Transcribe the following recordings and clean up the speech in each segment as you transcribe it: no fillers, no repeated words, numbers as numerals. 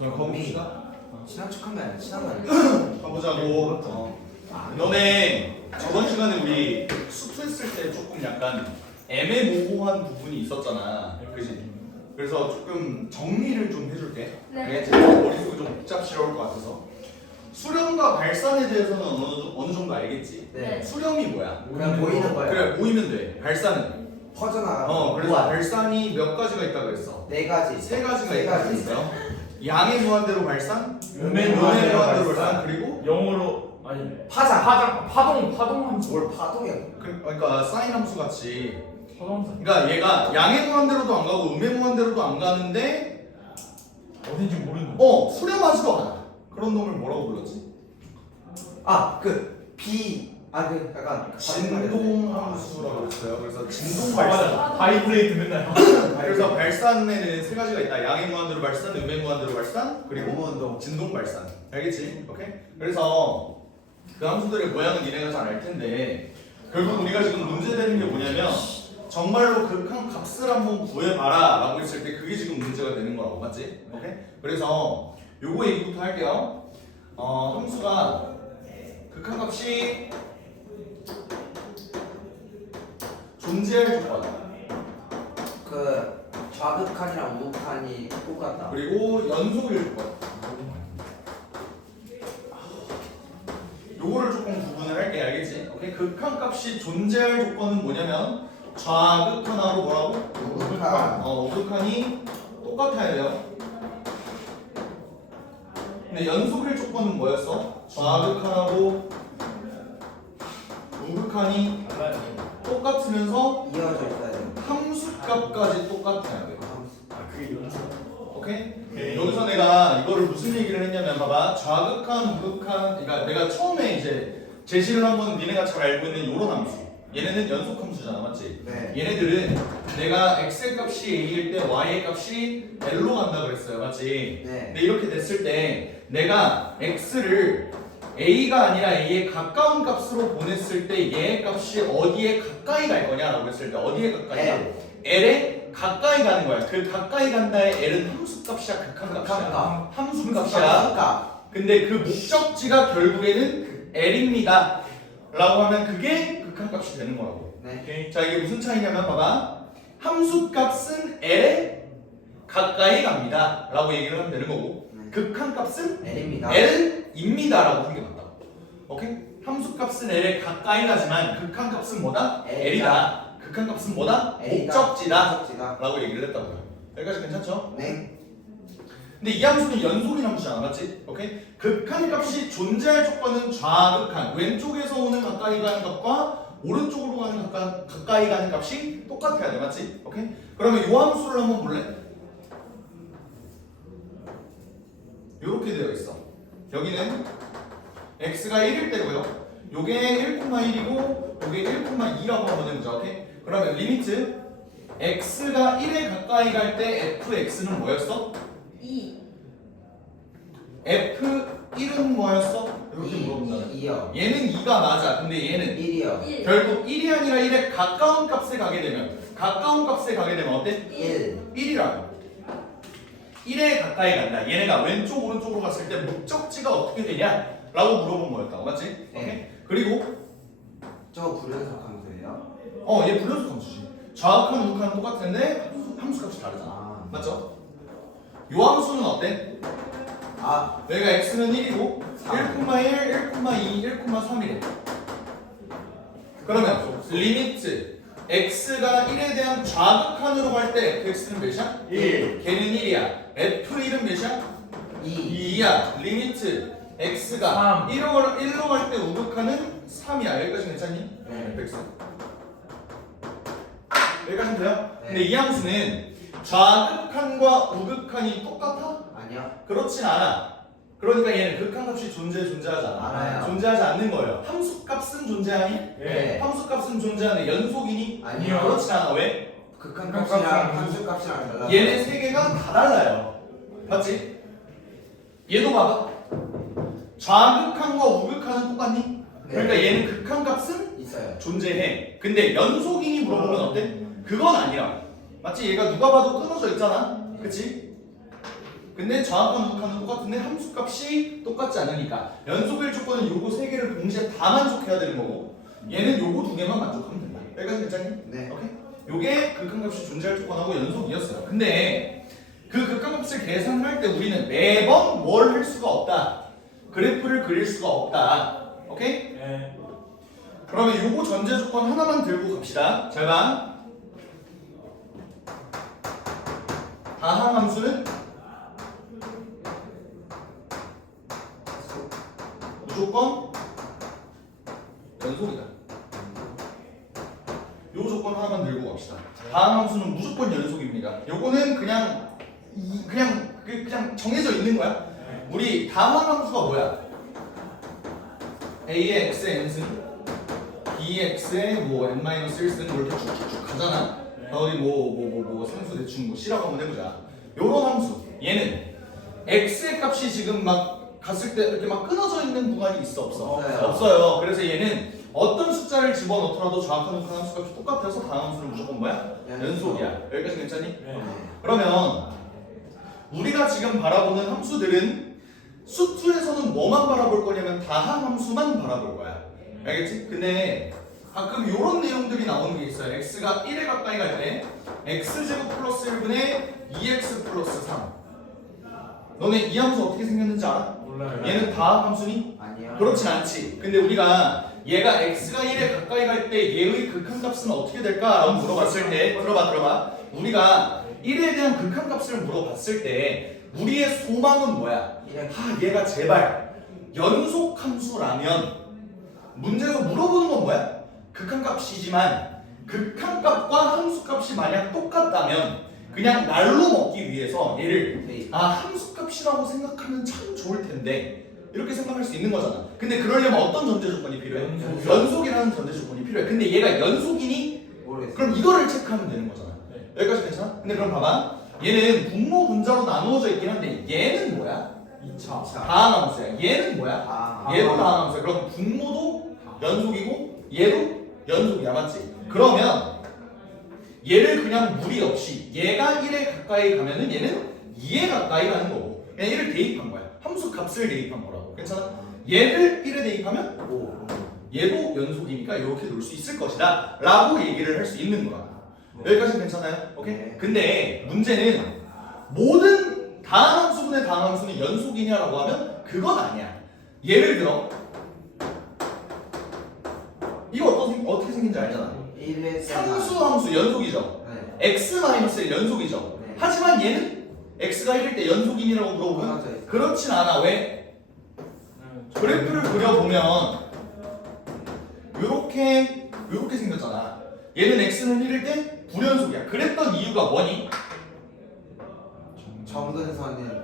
저희 가봅시다. 친한 척한 게 아니라 친한 거 아니야? 가보자고. 너네 저번 시간에 우리 수투했을 때 조금 약간 애매모호한 부분이 있었잖아. 그지? 그래서 조금 정리를 좀 해줄게. 네. 제 머릿속이 좀 복잡스러울 것 같아서. 수렴과 발산에 대해서는 어느 정도 알겠지? 네. 수렴이 뭐야? 그냥 보이는 거예요. 그래, 모이면 돼. 발산은? 퍼져나가. 그래서 발산이 몇 가지가 있다고 그랬어? 네 가지. 세 가지가 세 있다고 가지. 했어요. 양의 무한대로 발산, 음의 무한대로 무한대로 발산, 그리고 영어로 아니 파장. 파동 함수. 뭘 파동이야? 그러니까 사인 함수 같이. 파동함수 그러니까 얘가 양의 무한대로도 안 가고 음의 무한대로도 안 가는데 어딘지 모르는 수렴하지도 않아. 그런 놈을 뭐라고 불렀지? 약간 진동 함수라고 했어요. 그래서 진동 아 발산. 맞아 바이브레이트 맨날 그래서 발산에는 세 가지가 있다. 양의 무한대로 발산, 음의 무한대로 발산, 그리고 무한대로. 진동 발산. 알겠지? 오케이? 그래서 그 함수들의 모양은 니네가 잘 알 텐데 결국 우리가 지금 문제되는 게 뭐냐면 정말로 극한 값을 한번 구해봐라 라고 했을 때 그게 지금 문제가 되는 거라고. 맞지? 오케이? 그래서 요거 얘기부터 할게요. 함수가 극한 값이 존재할 조건, 그 좌극한이랑 우극한이 똑같다. 그리고 연속일 조건. 요거를 조금 구분을 할게. 알겠지? 오케이? 극한 값이 존재할 조건은 뭐냐면 좌극한하고 뭐라고? 우극한. 우극한이 똑같아야 돼요. 근데 연속일 조건은 뭐였어? 좌극한하고 우극한이 똑같으면서 이어져 있어야 돼. 함수값까지 똑같아야 돼. 그게 연습 오케이? 오케이. 여기서 내가 이거를 무슨 얘기를 했냐면 봐봐. 좌극한, 우극한. 그러니까 내가 처음에 이제 제시를 한번 니네가 잘 알고 있는 요런 함수. 얘네는 연속 함수잖아. 맞지? 네. 얘네들은 내가 x의 값이 a일 때 y의 값이 l로 간다 그랬어요. 맞지? 네. 근데 이렇게 됐을 때 내가 x를 a가 아니라 a에 가까운 값으로 보냈을 때 얘의 값이 어디에 가까이 갈 거냐라고 했을 때 어디에 가까이 가? L. L에 가까이 가는 거야. 그 가까이 간다의 L은 함수값이야, 극한값이야. 함수값이야. 값. 근데 그 목적지가 결국에는 L입니다. 라고 하면 그게 극한값이 되는 거라고. 네. 오케이 자, 이게 무슨 차이냐면 봐봐. 함수값은 L에 가까이 갑니다. 라고 얘기를 하면 되는 거고, 네. 극한값은 L입니다. L입니다. 라고 하는 게 맞다. 오케이? 함수값은 L에 가까이 가지만 극한값은 뭐다? L이다. 극한값은 뭐다? L이다. 목적지다. 목적지다. 라고 얘기를 했다고요. 여기까지 괜찮죠? 네. 근데 이 함수는 연속인 함수잖아. 맞지? 오케이? 극한값이 존재할 조건은 좌극한. 왼쪽에서 오는 가까이 가는 값과 오른쪽으로 가는 가까이 가는 값이 똑같아야 돼. 맞지? 오케이? 그러면 이 함수를 한번 볼래? 이렇게 되어 있어. 여기는 x가 1일 때고요. 요게 1,1이고 요게 1,2라고 한번 해보자. 오케이? 그러면 리미트 x가 1에 가까이 갈 때 fx는 뭐였어? 2. f1은 뭐였어? 이렇게 물어본다. 2요. 얘는 2가 맞아. 근데 얘는 1이요. 1. 결국 1이 아니라 1에 가까운 값에 가게 되면 어때? 1. 1이라고. 1에 가까이 간다. 얘네가 왼쪽 오른쪽으로 갔을 때 목적지가 어떻게 되냐? 라고 물어본 거였다고. 맞지? 네. 오케이? 그리고 저 불연속 함수예요. 얘 불연속 함수지. 좌극한 우극한 똑같은데 함수값이 다르잖아. 아. 맞죠? 요 함수는 어때? 여기가 x는 1이고 1,1, 1,2, 1,3이래. 그러면 리미트 x가 1에 대한 좌극한으로 갈 때 fx는 몇이야? 1 걔는 1이야. f1은 몇이야? 2. 2야. 리미트 x가 3. 1로 갈 때 우극한은 3이야. 여기까지 괜찮니? 네. fx. 여기까지는 돼요? 네. 근데 이 함수는 좌극한과 우극한이 똑같아? 아니요. 그렇진 않아. 그러니까 얘는 극한값이 존재하지 않아. 알아요. 존재하지 않는 거예요. 함수값은 존재하니? 네 함수값은 존재하는데 연속이니? 아니요. 그렇진 않아. 왜? 극한값이랑 함수값이랑 달라요. 얘네 세 개가 다 달라요. 맞지? 얘도 봐봐. 좌극한과 우극한은 똑같니? 그러니까 얘는 극한값은 있어요. 존재해. 근데 연속이니 물어보면 어때? 그건 아니라. 맞지? 얘가 누가 봐도 끊어져 있잖아. 그치? 근데 정확한 우극한은 똑같은데 함수값이 똑같지 않으니까 연속일 조건은 요거 세 개를 동시에 다 만족해야 되는 거고 얘는 요거 두 개만 만족하면 된다. 여기까지 괜찮니? 네. 오케이? 요게 극한값이 존재할 조건하고 연속이었어요. 근데 그 극한값을 계산할 때 우리는 매번 뭘 할 수가 없다. 그래프를 그릴 수가 없다. 오케이? 네. 그러면 요거 전제 조건 하나만 들고 갑시다. 잘 봐. 다항 함수는 무조건 연속이다. 요 조건 하나만 들고 갑시다. 다항 함수는 무조건 연속입니다. 요거는 그냥 그냥 정해져 있는 거야. 우리 다항 함수가 뭐야? a의 x의 n승, b의 x의 뭐 n-1승 뭐 이렇게 쭉쭉쭉 가잖아. 우리 뭐 상수 대충 뭐 C라고 한번 해보자. 요런 함수 얘는 x의 값이 지금 막 갔을 때 이렇게 막 끊어져 있는 구간이 있어 없어? 없어요. 없어요. 그래서 얘는 어떤 숫자를 집어넣더라도 정확한 함수 값이 똑같아서 다항 함수는 무조건 뭐야? 연속이야. 여기까지 괜찮니? 네. 그러면 우리가 지금 바라보는 함수들은 수투에서는 뭐만 바라볼 거냐면 다항 함수만 바라볼 거야. 알겠지? 근데 가끔 이런 내용들이 나오는 게 있어요. x가 1에 가까이 갈 때 x제곱 플러스 1분의 2x 플러스 3. 너네 이 함수 어떻게 생겼는지 알아? 몰라요. 얘는 다항 함수니? 아니요. 그렇진 않지. 근데 우리가 얘가 x가 1에 가까이 갈 때 얘의 극한값은 어떻게 될까? 라고 물어봤을 때 들어봐. 우리가 1에 대한 극한값을 물어봤을 때 우리의 소망은 뭐야? 얘가 제발 연속 함수라면 문제에서 물어보는 건 뭐야? 극한값이지만 극한값과 함수값이 만약 똑같다면 그냥 날로 먹기 위해서 얘를 함수값이라고 생각하면 참 좋을 텐데 이렇게 생각할 수 있는 거잖아. 근데 그러려면 어떤 전제 조건이 필요해? 연속이라는 전제 조건이 필요해. 근데 얘가 연속이니? 모르겠어요. 그럼 이거를 체크하면 되는 거잖아. 네. 여기까지 괜찮아? 근데 그럼 봐봐. 얘는 분모 분자로 나누어져 있긴 한데 얘는 뭐야? 2차. 다항 함수야. 얘는 뭐야? 아. 얘도 다항 함수야. 그럼 분모도 연속이고 얘도 연속이야. 맞지? 그러면 얘를 그냥 무리 없이 얘가 1에 가까이 가면은 얘는 2에 가까이 가는 거고 그냥 얘를 대입한 거야. 함수 값을 대입한 거라고. 괜찮아? 얘를 1에 대입하면 오. 얘도 연속이니까 이렇게 놓을 수 있을 것이다 라고 얘기를 할 수 있는 거야. 여기까지 괜찮아요? 오케이? 네. 근데 문제는 모든 다항 함수분의 다항 함수는 연속이냐라고 하면 그건 아니야. 예를 들어 이거 어떻게 생긴지 알잖아. 1에 상수 함수 연속이죠. 네. x-1 연속이죠. 네. 하지만 얘는 x가 1일 때 연속이냐라고 물어보면 그렇진 않아. 왜? 그래프를 그려보면 요렇게 생겼잖아. 얘는 x는 1일 때 불연속이야. 그랬던 이유가 뭐니? 정근선은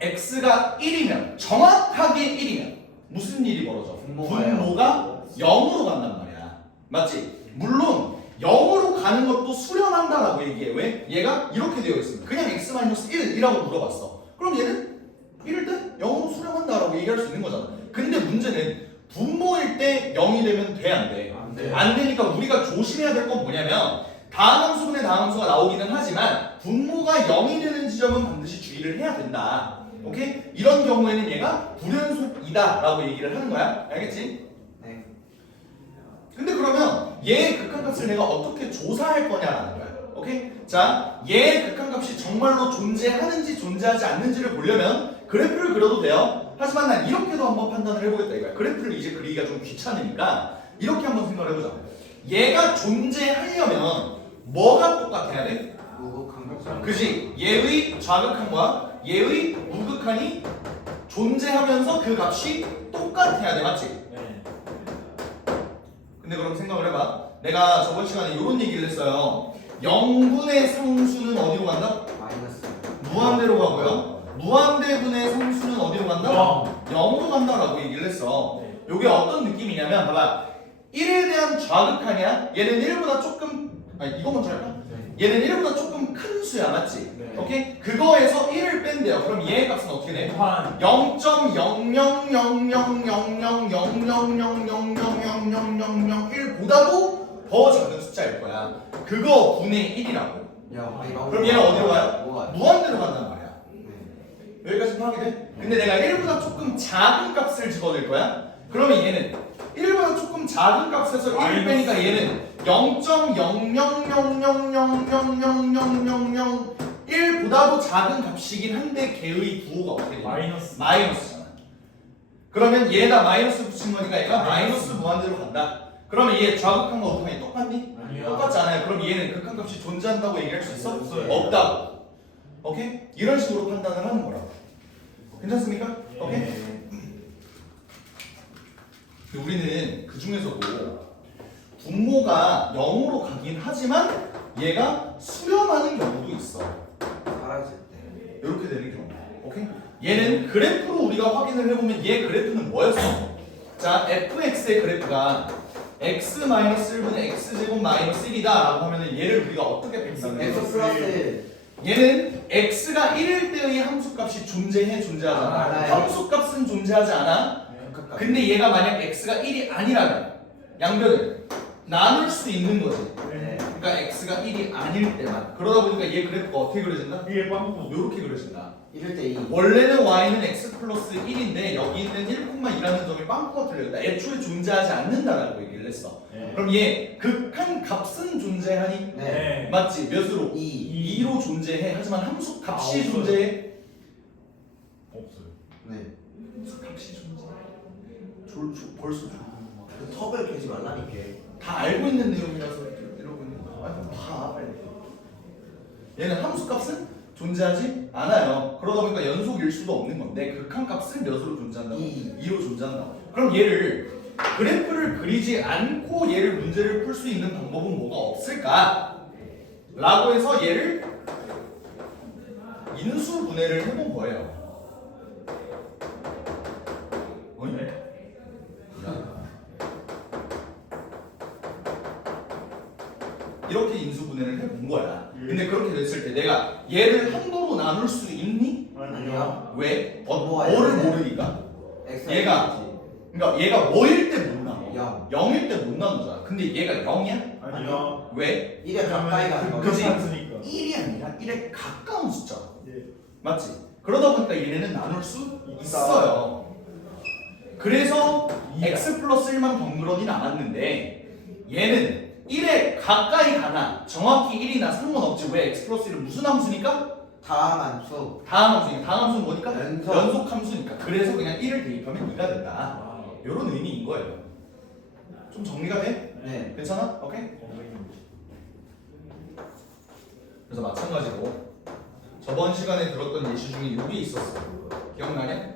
x가 1이면 정확하게 1이면 무슨 일이 벌어져? 분모가요. 분모가 0으로 간단 말이야. 맞지? 물론 0으로 가는 것도 수렴한다라고 얘기해. 왜? 얘가 이렇게 되어 있습니다. 그냥 x-1이라고 물어봤어. 그럼 얘는 1일 때 0으로 수렴한다라고 얘기할 수 있는 거잖아. 근데 문제는 분모일 때 0이 되면 돼? 안 돼? 안 돼요. 안 되니까 우리가 조심해야 될 건 뭐냐면 다항 함수분의 다항 함수가 나오기는 하지만 분모가 0이 되는 지점은 반드시 주의를 해야 된다. 오케이? 이런 경우에는 얘가 불연속이다 라고 얘기를 하는 거야. 알겠지? 네. 근데 그러면 얘의 극한값을 내가 어떻게 조사할 거냐라는 거야. 오케이? 자, 얘의 극한값이 정말로 존재하는지 존재하지 않는지를 보려면 그래프를 그려도 돼요. 하지만 난 이렇게도 한번 판단을 해보겠다 이거야. 그래프를 이제 그리기가 좀 귀찮으니까 이렇게 한번 생각을 해보자. 얘가 존재하려면 뭐가 똑같아야 돼? 우극한 그지? 얘의 좌극한과 얘의 우극한이 존재하면서 그 값이 똑같아야 돼. 맞지? 네. 근데 그럼 생각을 해봐. 내가 저번 시간에 이런 얘기를 했어요. 0분의 상수는 어디로 간다? 마이너스. 무한대로 가고요. 무한대분의 상수는 어디로 간다? 0으로 간다라고 얘기를 했어. 네. 이게 어떤 느낌이냐면 봐봐. 1에 대한 좌극한이야. 얘는 1보다 조금 이거 먼저 할까? 네. 얘는 1보다 조금 큰 수야. 맞지? 네. 오케이? 그거에서 1을 뺀대요. 그럼 얘의 값은 어떻게 돼? 한 0.00000000000001보다도 더 작은 숫자일 거야. 그거 분의 1이라고. 야, 그럼 얘는 어디로 가요? 뭐가? 무한대로 간단 말이야. 네. 여기까지 파악이 돼? 근데 내가 1보다 조금 작은 값을 집어넣을 거야? 그러면 얘는 1보다 조금 작은 값에서 1을 빼니까 얘는 0.0000000001보다도 작은 값이긴 한데 걔의 부호가 어떻게 돼? 마이너스. 마이너스잖아. 그러면 얘에다 마이너스 붙인 거니까 얘가 마이너스 무한대로 간다. 그러면 얘 좌극한 거 어떡하니? 똑같니? 아니야. 똑같지 않아요. 그럼 얘는 극한값이 존재한다고 얘기할 수 있어? 없어요. 없다고. 오케이? 이런 식으로 판단을 하는 거라고. 괜찮습니까? 오케이? 근데 우리는 그 중에서도 분모가 0으로 가긴 하지만 얘가 수렴하는 경우도 있어. 사라질 때. 이렇게 되는 경우. 오케이? 얘는 그래프로 우리가 확인을 해보면 얘 그래프는 뭐였어? 자, fx의 그래프가 x-1분의 x제곱 마이너스 1이다 라고 하면은 얘를 우리가 어떻게 판단을 해? x 플러스 얘는 x가 1일 때의 함수값이 존재해 존재하지 않아? 알아요. 함수값은 존재하지 않아? 극한값. 근데 얘가 만약 x가 1이 아니라면 양변을 나눌 수 있는 거지. 네. 그러니까 x가 1이 아닐 때만. 그러다 보니까 얘 그래프가 어떻게 그려진다? 위에 빵꾸. 이렇게 그려진다. 1일 때 2. 원래는 y는 x 플러스 1인데 여기 있는 1,2라는 점이 빵꾸가 뚫려있다. 애초에 존재하지 않는다라고 얘기를 했어. 네. 그럼 얘 극한 값은 존재하니? 네. 맞지? 몇으로? 2. 2로 존재해. 하지만 함수 값이 없어요. 존재해. 없어요. 네. 함수 값이 존재해. 벌써 그 텁을 깨지 말라니까. 다 알고 있는 내용이라서 이러고 있는 거야. 아니 봐 빨리. 얘는 함수 값은 존재하지 않아요. 그러다 보니까 연속일 수도 없는 건데 극한 값은 몇으로 존재한다고? 2로 존재한다고. 그럼 얘를 그래프를 그리지 않고 얘를 문제를 풀 수 있는 방법은 뭐가 없을까? 라고 해서 얘를 인수분해를 해본 거예요. 어이? 이렇게 인수분해를 해본 거야. 근데 그렇게 됐을 때 내가 얘를 함부로 나눌 수 있니? 아니요. 왜? 뭐가 뭐를 있는데? 모르니까. X 얘가 그러니까 얘가 뭐일 때 못 나눠? 0. 0일 때 못 나누잖아. 근데 얘가 0이야? 아니요. 왜? 1에 가까이 가는 거. 그지? 않으니까. 1이 아니라 1에 가까운 숫자. 예. 맞지? 그러다 보니까 얘네는 나눌 수 있어요. 그래서 x 플러스 1만 덩그러니 나왔는데 얘는 1에 가까이 가나 정확히 1이나 상관없지. 왜? x 플러스 1은 무슨 함수니까? 다음 함수. 다음 함수니까. 다음 함수는 뭐니까? 연속. 연속 함수니까. 그래서 그냥 1을 대입하면 2가 된다. 이런 의미인 거예요. 좀 정리가 돼? 네. 괜찮아? 오케이? 그래서 마찬가지로 저번 시간에 들었던 예시 중에 여기 있었어. 기억나냐?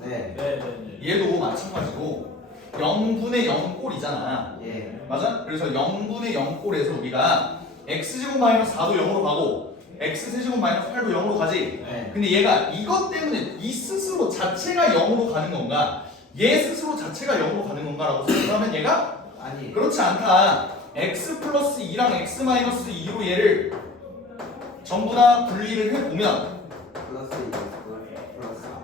네. 네네네. 얘도 마찬가지로 0분의 0꼴이잖아. 예. 맞아? 그래서 0분의 0꼴에서 우리가 x제곱 마이너스 4도 0으로 가고 x세제곱 마이너스 8도 0으로 가지. 네. 근데 얘가 이것 때문에 이 스스로 자체가 0으로 가는 건가? 얘 스스로 자체가 0으로 가는 건가라고 생각하면 얘가 아니. 그렇지 않다. x 플러스 2랑 x 마이너스 2로 얘를 전부 다 분리를 해보면 플러스 2. 플러스 4.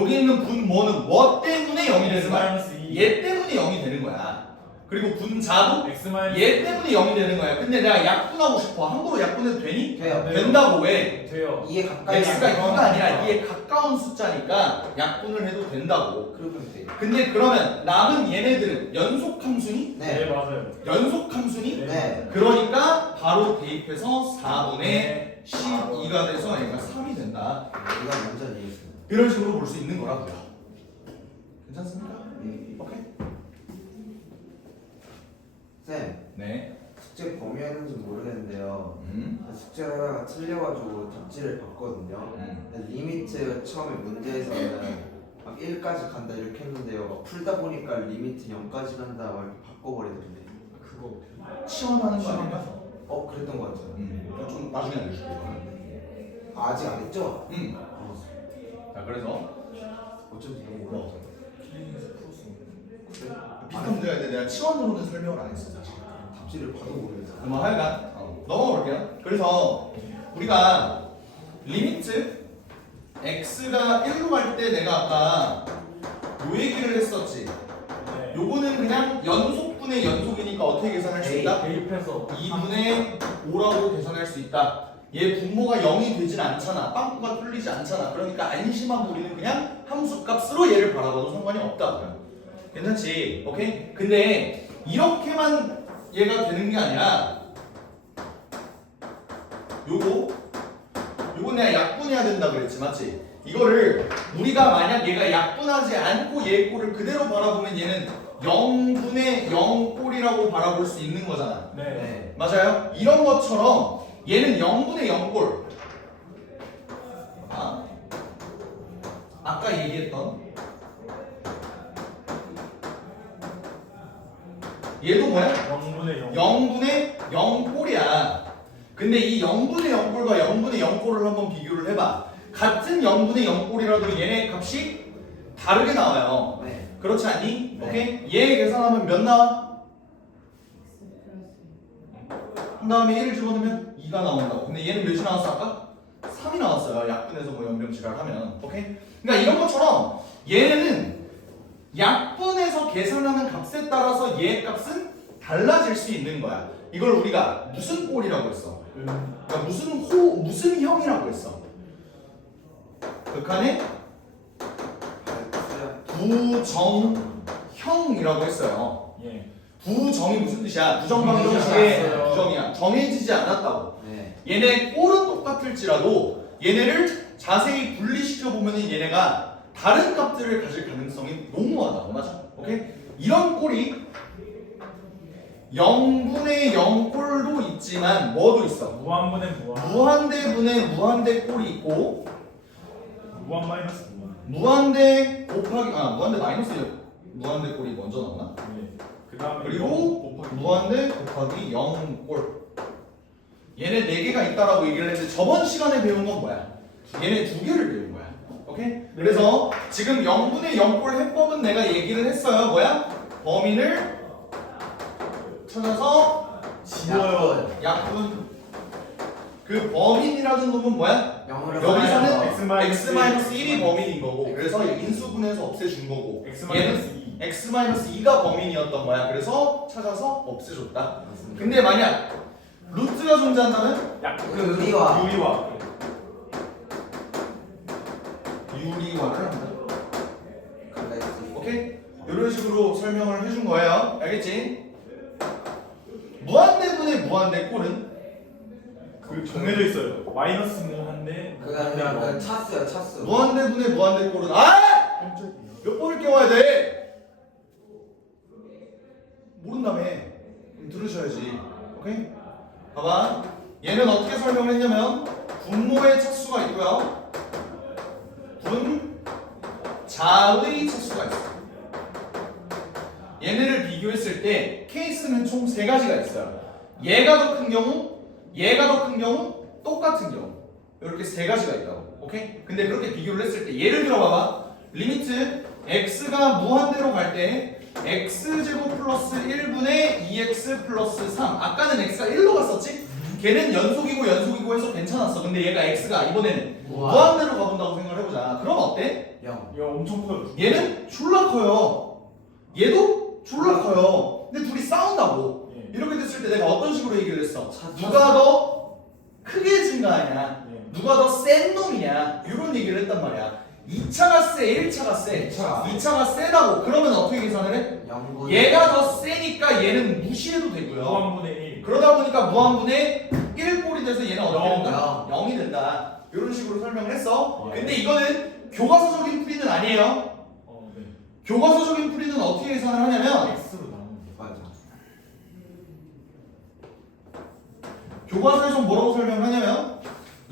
여기 있는 분모는 뭐 때문에 0이 되는 거야? 마이너스 2. 얘 때문에 0이 되는 거야. 그리고 분자도 x 마이너스 얘 때문에 0이 되는 거야. 근데 내가 약분하고 싶어. 함부로 약분해도 되니? 돼요. 네. 된다고. 왜? 돼요. 2에 가까이 x가 가는 2가 거. 아니라 2에 가까운 숫자니까 약분을 해도 된다고. 그러면 돼. 근데 그러면 남은 얘네들은 연속 함수니? 네 네. 맞아요. 연속 함수니? 네. 그러니까 바로 대입해서 4분의 12가 돼서 얘가 3이 된다. 이건 완전 이해했어요. 이런 식으로 볼 수 있는 거라고요. 괜찮습니까? 네. 오케이? 쌤, 네. 숙제 범위였는지 모르겠는데요. 음. 숙제를 하다가 틀려가지고 답지를 봤거든요. 근데 리미트 처음에 문제에서는 막 1까지 간다 이렇게 했는데요. 막 풀다 보니까 리미트 0까지 간다 막 이렇게 바꿔버리던데. 그거 시험하는 거 아닌가? 그랬던 것 같아요. 좀 나중에 알려줄게. 아직 안 했죠? 자, 그래서 어쩐지 너무 어려워. 그래? 비슷한 문제가 있는데 내가 치원으로는 설명을 안 했어, 사실. 답지를 봐도 모르겠어. 뭐 하여간 넘어가 볼게요. 그래서 우리가 리미트 x가 1로 갈 때 내가 아까 요 얘기를 했었지. 네. 요거는 그냥 연속분의 연속이니까 어떻게 계산할 수 있다? 대입해서 2분의 5라고 계산할 수 있다. 얘 분모가 0이 되진 않잖아. 빵꾸가 뚫리지 않잖아. 그러니까 안심하고 우리는 그냥 함수값으로 얘를 바라봐도 상관이 없다고요. 괜찮지? 오케이? 근데 이렇게만 얘가 되는 게 아니라 요거 내가 약분해야 된다 그랬지, 맞지? 이거를 우리가 만약 얘가 약분하지 않고 얘 꼴을 그대로 바라보면 얘는 0분의 0꼴이라고 바라볼 수 있는 거잖아. 네. 네. 맞아요? 이런 것처럼 얘는 0분의 0꼴. 아까 얘기했던 얘도 뭐야? 0분의 0. 0분의 0꼴이야. 근데 이 0분의 0꼴과 0분의 0꼴을 한번 비교를 해봐. 같은 0분의 0꼴이라도 얘네 값이 다르게 나와요. 네. 그렇지 않니? 네. 오케이? 얘 계산하면 몇 나와? 한 다음에 1을 집어넣으면 2가 나온다고. 근데 얘는 몇이 나왔어 아까? 3이 나왔어요. 약분해서 뭐 연병치를 하면. 오케이? 그러니까 이런 것처럼 얘는 약분해서 계산하는 값에 따라서 얘 값은 달라질 수 있는 거야. 이걸 우리가 무슨 꼴이라고 했어? 그러니까 무슨 형이라고 했어? 극한의 부정형이라고 했어요. 예. 부정이 무슨 뜻이야? 부정방정식의 않았어요. 부정이야. 정해지지 않았다고. 네. 얘네 꼴은 똑같을지라도 얘네를 자세히 분리시켜 보면은 얘네가 다른 값들을 가질 가능성이 너무하다. 맞아? 오케이? 이런 꼴이 0분의 0꼴도 있지만 뭐도 있어? 무한분의 무한. 무한대분의 무한대 꼴이 있고 무한 마이너스 무한. 무한대 곱하기 무한대 마이너스 무한대 꼴이 먼저 나오나? 네. 그다음에 그리고 곱하기. 무한대 곱하기 0꼴. 얘네 4개가 있다라고 얘기를 했는데 저번 시간에 배운 건 뭐야? 얘네 2개를 배운 거야. 오케이? 그래서 지금 0분의 0꼴 해법은 내가 얘기를 했어요. 뭐야? 범인을 찾아서 지워요. 약분. 그 범인이라는 놈은 뭐야? 여기서는 x-1이 범인인 거고, 그래서 인수분해서 없애준 거고, 얘는 x-2가 범인이었던 거야. 그래서 찾아서 없애줬다. 맞습니다. 근데 만약 루트가 존재한다면 그 유리와 유리화를 한다. 갈라이즈. 오케이? 이런 식으로 설명을 해준 거예요. 알겠지? 무한대분의 무한대 꼴은 그 정해져 있어요. 마이너스 무한대. 그게 아니라 그 차수야 차수. 무한대분의 무한대 꼴은 몇 번을 깨워야 돼? 모른다며. 그럼 들으셔야지. 오케이? 봐봐. 얘는 어떻게 설명을 했냐면 분모의 차수가 있고요. 분자의 차수가 있어. 얘네를 비교했을 때 케이스는 총 3가지가 있어요. 얘가 더 큰 경우, 얘가 더 큰 경우, 똑같은 경우. 이렇게 3가지가 있다고. 오케이? 근데 그렇게 비교를 했을 때 예를 들어 봐봐. 리미트 x가 무한대로 갈 때 x제곱 플러스 1분의 2x 플러스 3. 아까는 x가 1로 갔었지? 걔는 연속이고 해서 괜찮았어. 근데 얘가 x가 이번에는 무한대로 가본다고 생각을 해보자. 그럼 어때? 0. 이거 엄청 커요. 얘는 졸라 커요. 얘도 졸라 커요. 근데 둘이 싸운다고. 예. 이렇게 됐을 때 내가 어떤 식으로 얘기를 했어? 차- 누가 더 크게 증가하냐? 예. 누가 더 센 놈이냐? 이런 얘기를 했단 말이야. 2차가 세, 1차가 세. 2차가 세다고. 그러면 어떻게 계산을 해? 0분. 얘가 더 세니까 얘는 무시해도 되고요. 무한분의 1. 그러다 보니까 무한분의 1꼴이 돼서 얘는 어떻게 영. 된다? 0이 된다. 이런 식으로 설명을 했어. 예. 근데 이거는 교과서적인 풀이는 아니에요. 네. 교과서적인 풀이는 어떻게 계산을 하냐면 x로 나오는 게. 맞아. 교과서에서 뭐라고 설명을 하냐면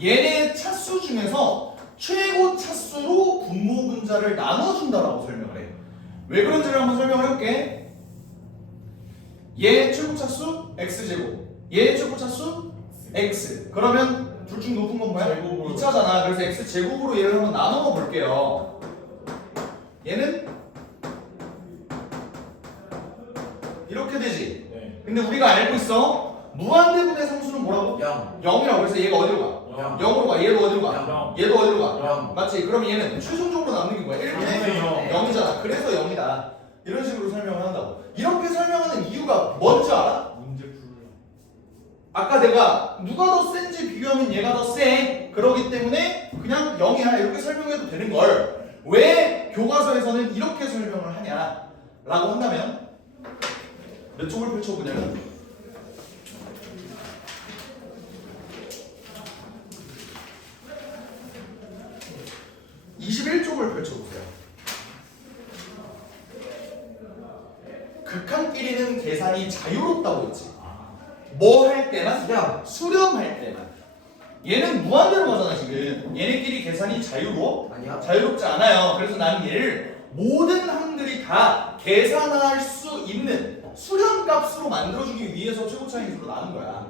얘네 차수 중에서 최고 차수로 분모 분자를 나눠준다라고 설명을 해. 왜 그런지를 한번 설명을 해볼게. 얘 최고 차수 x제곱, 얘 최고 차수 x. 그러면 둘 중 높은 건 뭐야? 제곱으로. 2차잖아. 그래서 x제곱으로 얘를 한번 나눠 볼게요. 얘는 이렇게 되지. 네. 근데 우리가 알고 있어. 무한대분의 상수는 뭐라고? 0. 0이라고. 그래서 얘가 어디로 가? 0. 0으로 가. 얘도 어디로 가? 0. 얘도 어디로 가? 0. 맞지? 그럼 얘는 최종적으로 남는 게 뭐야? 1분의 0. 0이잖아. 그래서 0이다. 이런 식으로 설명을 한다고. 이렇게 설명하는 이유가 뭔지 알아? 문제 풀. 아까 내가 누가 더 센지 비교하면 얘가 더 세. 그러기 때문에 그냥 0이야 이렇게 설명해도 되는 걸 왜 교과서에서는 이렇게 설명을 하냐 라고 한다면 몇 쪽을 펼쳐보냐면 21쪽을 펼쳐보세요. 극한끼리는 계산이 자유롭다고 했지. 뭐 할 때만? 수렴할 때만. 얘는 무한대로 가잖아 지금. 얘네끼리 계산이 자유로워? 아니야. 자유롭지 않아요. 그래서 나는 얘를 모든 항들이 다 계산할 수 있는 수렴값으로 만들어주기 위해서 최고차항계수로 나눈 거야.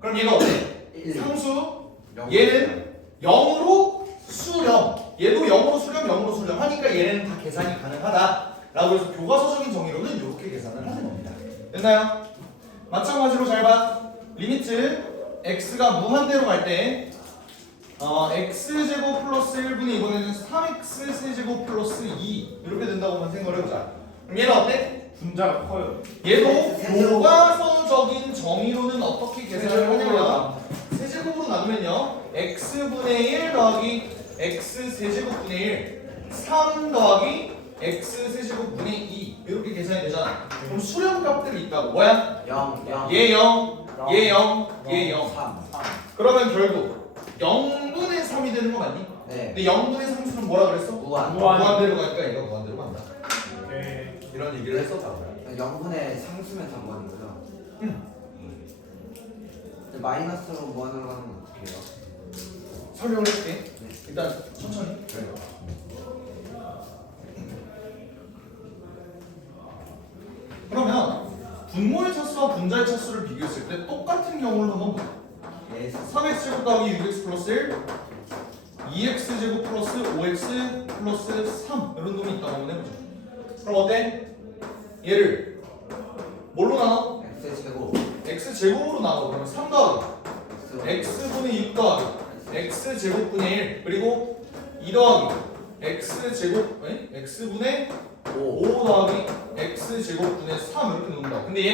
그럼 얘가 어때? 1. 상수. 얘는 0으로 수렴. 얘도 0으로 수렴, 0으로 수렴 하니까 얘네는 다 계산이 가능하다. 라고 해서 교과서적인 정의로는 이렇게 계산을 하는 겁니다. 됐나요? 마찬가지로 잘 봐. 리미트 x가 무한대로 갈 때 x제곱 플러스 1분의 이번에는 3x 세제곱 플러스 2 이렇게 된다고만 생각을 해보자. 그럼 얘는 어때? 분자가 커요. 얘도 세제곱. 교과서적인 정의로는 어떻게 계산을 하냐면 세제곱으로 나누면요 x분의 1 더하기 x 세제곱분의 1 3 더하기 x 세제곱분의 2 이렇게 계산이 되잖아. 그럼 수렴값들이 있다고. 뭐야? 0. 얘 0, 얘 0, 얘 0. 3. 그러면 결국 0분의 3이 되는 거 맞니? 네. 근데 0분의 상수는 뭐라 그랬어? 무한. 무한대로 가니까 얘가 무한대로 간다. 네. 이런 얘기를 했었다고요. 0분의 상수면 상관인 거죠? 근데 마이너스로 무한으로 가는 건 어떻게 해요? 설명을 해줄게. 일단 천천히. 그러면 분모의 차수와 분자의 차수를 비교했을 때 똑같은 경우를 한번 보자. 예. 3x 제곱 더하기 6x 플러스 1 2x 제곱 플러스 5x 플러스 3 이런 놈이 있다고 한번 해보자. 그럼 어때? 얘를 뭘로 나눠? x 제곱. x 제곱으로 나눠. 그러면 3 더하기 x분의 6 더하기 x 제곱분의 1 그리고 2 더하기 x 제곱 x분의 5 더하기 x 제곱분의 3 이렇게 놓는다. 근데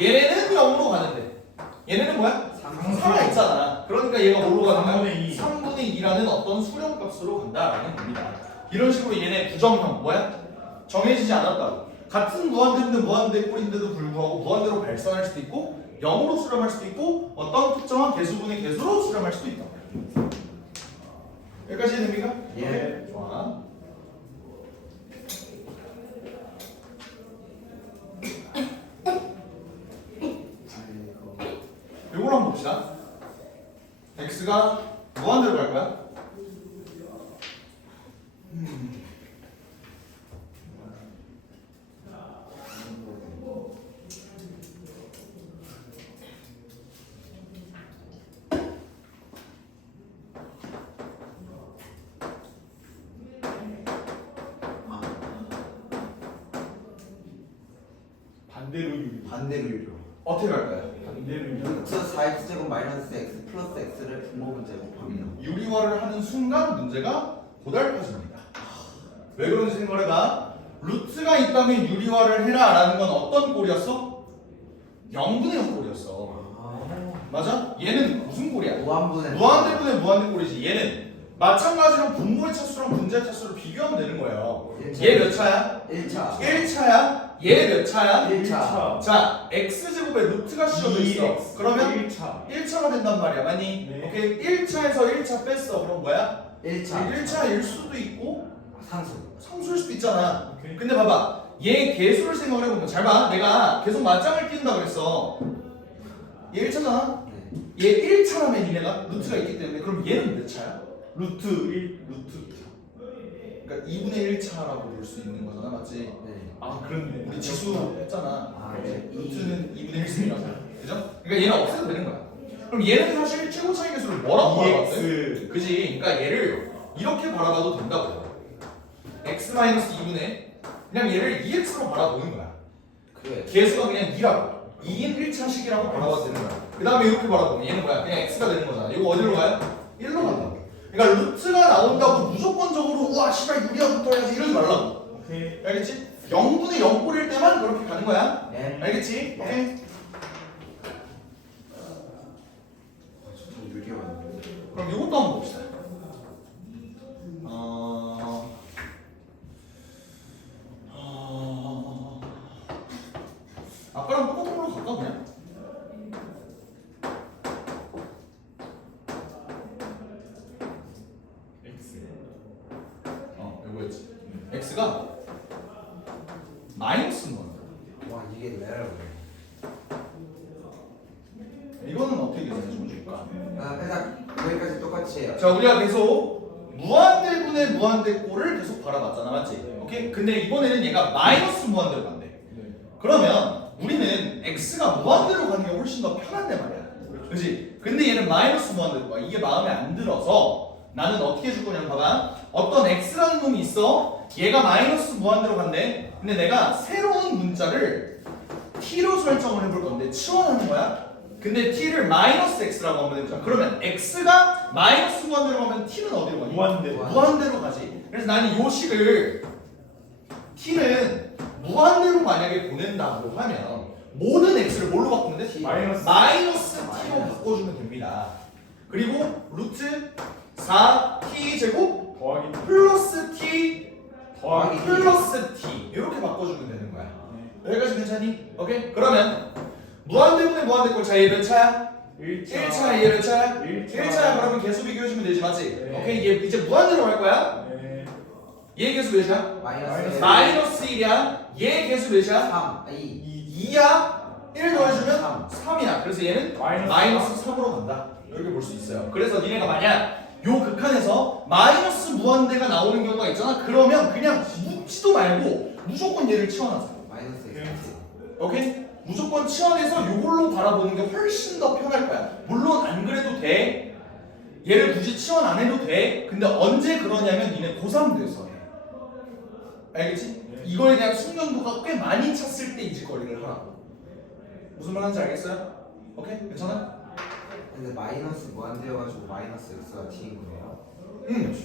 얘네는 0으로 가는데 얘네는 뭐야? 살아 있잖아. 그러니까 얘가 뭘로 가는 거야? 3분의 2. 3분의 2라는 어떤 수렴값으로 간다라는 겁니다. 이런 식으로 얘네 부정형 뭐야? 정해지지 않았다고. 같은 무한대인데 무한대 꼴인데도 불구하고 무한대로 발산할 수도 있고 0으로 수렴할 수도 있고 어떤 특정한 개수분의 개수로 수렴할 수도 있다. 여기까지 됩니까? 예. 좋아. 요걸 한번 봅시다. x가 무한대로 갈 거야? 반대로 유. 반대로 유료. 어떻게 갈까요? 반대로 유. 루트 4x 제곱 마이너스 x 플러스 x를 분모분 제곱합니다. 유리화를 하는 순간 문제가 고달파집니다. 왜 그런지 생각해봐. 루트가 있다면 유리화를 해라 라는 건 어떤 꼴이었어? 0분의 0 꼴이었어. 맞아? 얘는 무슨 꼴이야? 무한분의 무한대분의 무한대 꼴이지. 얘는 마찬가지로 분모의 차수랑 분자의 차수를 비교하면 되는 거예요. 얘 몇 차야? 1차. 1차야? 얘 몇 차야? 1차. 자, x제곱에 루트가 씌워져 있어. 그러면 1차. 1차가 된단 말이야. 맞니? 네. 오케이. 1차에서 1차 뺐어. 그럼 뭐야? 1차. 1차일 수도 있고 상수. 상수일 수도 있잖아. 오케이. 근데 봐봐. 얘 개수를 생각을 해보면 잘 봐. 내가 계속 맞짱을 끼운다 그랬어. 얘 1차잖아. 네. 얘 1차라면 얘네가 루트가 있기 때문에 그럼 얘는 몇 차야? 루트 1 루트 2차. 그러니까 2분의 1차라고 볼 수 있는 거잖아. 맞지? 네. 아 그렇네. 우리 지수 했잖아. 아, 네. 루트는 2분의 1승이라고. 그죠? 그러니까 얘는 없애도 되는 거야. 그럼 얘는 사실 최고 차이 계수를 뭐라고 바라봤대? EX. 그지? 그러니까 얘를 이렇게 바라봐도 된다고. x-2분의 그냥 얘를 2x로 바라보는 거야. 그래. 개수가 그냥 2라고. 2인 1차식이라고 바라봐도 되는 거야. 그 다음에 이렇게 바라보면 얘는 뭐야? 그냥 x가 되는 거잖아. 이거 어디로 가요? 1로 간다고. 그러니까 루트가 나온다고 무조건적으로 우와 씨발 6이야 붙어야지 이러지 말라고. 오케이. 알겠지? 0분의 0꼴일 때만 그렇게 가는 거야. 네. 알겠지? 오케이? 그럼 이것도 한번 봅시다. 아까랑 똑같은 걸로 갈까 그냥? X. 이거였지. x가 마이너스 원. 와 이게 레알. 이거는 어떻게 계산해 주면 좋을까? 일단 여기까지 똑같이 해요. 자, 우리가 계속 무한대분의 무한대꼴을 계속 바라봤잖아, 맞지? 오케이? 근데 이번에는 얘가 마이너스 무한대로 간대. 네. 그러면 우리는 x가 무한대로 가는 게 훨씬 더 편한데 말이야. 그렇지? 근데 얘는 마이너스 무한대로 가. 이게 마음에 안 들어서 나는 어떻게 해줄 거냐면 봐봐. 어떤 x라는 놈이 있어. 얘가 마이너스 무한대로 간대. 근데 내가 새로운 문자를 t로 설정을 해볼 건데 치환하는 거야. 근데 t를 마이너스 x라고 한번 해보자. 그러면 x가 마이너스 무한대로 가면 t는 어디로 가니? 무한대로. 무한대로 가지. 그래서 나는 요 식을 t는 무한대로 만약에 보낸다고 하면 모든 x를 뭘로 바꾸면 돼? 마이너스. t로 바꿔주면 됩니다. 그리고 루트 4t 제곱 더하기 플러스 t 더하기 플러스 t 이렇게 바꿔주면 되는 거야. 네. 여기까지 괜찮니? 오케이? 그러면 무한대분의 무한대꼴 차 얘 몇 차야? 1차 얘 몇 차야? 1차야. 그러면 계수 비교해주면 되지 맞지? 네. 오케이? 얘 이제 무한대로 갈 거야? 네. 얘 계수 몇이야? 마이너스 마이너스 1이야. 얘 계수 몇이야? 3, 2. 2야. 1 더해주면 삼. 3이야. 그래서 얘는 마이너스 마이너스 3으로 간다. 이렇게 볼 수 있어요. 그래서 니네가 만약 요 극한에서 마이너스 무한대가 나오는 경우가 있잖아. 그러면 그냥 묻지도 말고 무조건 얘를 치환하세요. 마이너스 네. X. 오케이? 무조건 치환해서 요걸로 바라보는 게 훨씬 더 편할 거야. 물론 안 그래도 돼. 얘를 굳이 치환 안 해도 돼. 근데 언제 그러냐면 니네 고3 돼서 해. 알겠지? 네. 이거에 대한 숙련도가 꽤 많이 찼을 때 이 짓거리를 하라고. 무슨 말 하는지 알겠어요? 오케이? 괜찮아? 근데 마이너스 무한대여가지고 마이너스 X가 T인 거예요? 응.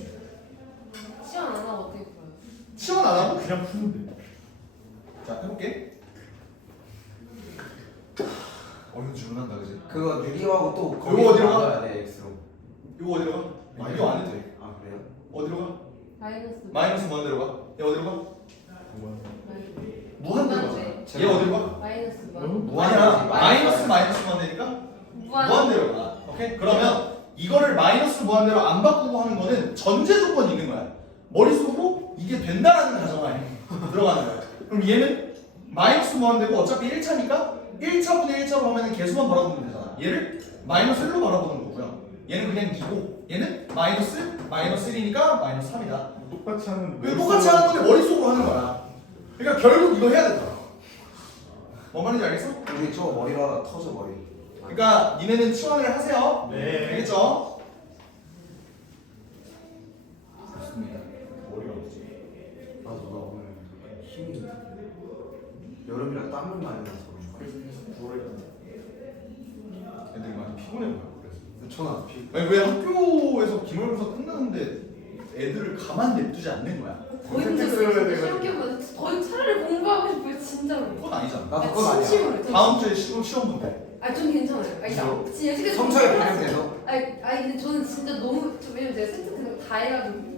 시험 안 하고 어떻게 풀어요? 치환 안 하고? 그냥 푸면 돼. 자, 해볼게. 어려운 질문한다, 그지? 그거 유리하고 또 이거 거기서 어디로 가? 나눠야 돼 X로. 이거 어디로 가? 아, 이거 안 해도 돼. 아 그래요? 어디로 가? 마이너스 마이너스 무한대로 가. 얘 어디로 가? 무한대로 가. 무한대. 얘 어디로 가? 마이너스 아니야. 무한대지. 마이너스 마이너스 무한대니까 무한대로 가. 오케이? 그러면 이거를 마이너스 무한대로 안 바꾸고 하는 거는 전제 조건이 있는 거야. 머릿속으로 이게 된다라는 가정하에 들어가는 거야. 그럼 얘는 마이너스 무한대고 어차피 1차니까 1차분의 1차로 하면 계수만 바라보면 되잖아. 얘를 마이너스 1로 바라보는 거고요. 얘는 그냥 2고 얘는 마이너스 1이니까 마이너스 3이다. 똑같이 하는. 그 똑같이 하는 건데 머릿속으로 하는 거야. 그러니까 결국 이거 해야 된다. 뭔 말인지 알겠어? 우리 저거 머리로 하다 터져 머리. 그러니까 니네는 치환을 하세요. 네. 알겠죠? 좋습니다. 머리가 없지. 나 오늘 힘이 여름이라 땀을 많이 나서 그래서 계속 부어있잖아. 애들이 많이 피곤해 보여. 그래서. 저는 비. 아니, 왜 학교에서 기말고사 끝나는데 애들을 가만 냅두지 않는 거야? 더 힘들어요. 시험 기간 더 차라리 공부하고 싶어요 진짜로. 그건 아니잖아. 나도 그건 아니야. 진심으로. 다음 주에 시험 본대. 전 괜찮아요. 아니 진짜 솔직히 성적이 반영돼서. 아니 근데 저는 진짜 너무 왜냐면 제가 센터 같은 거다 해가지고.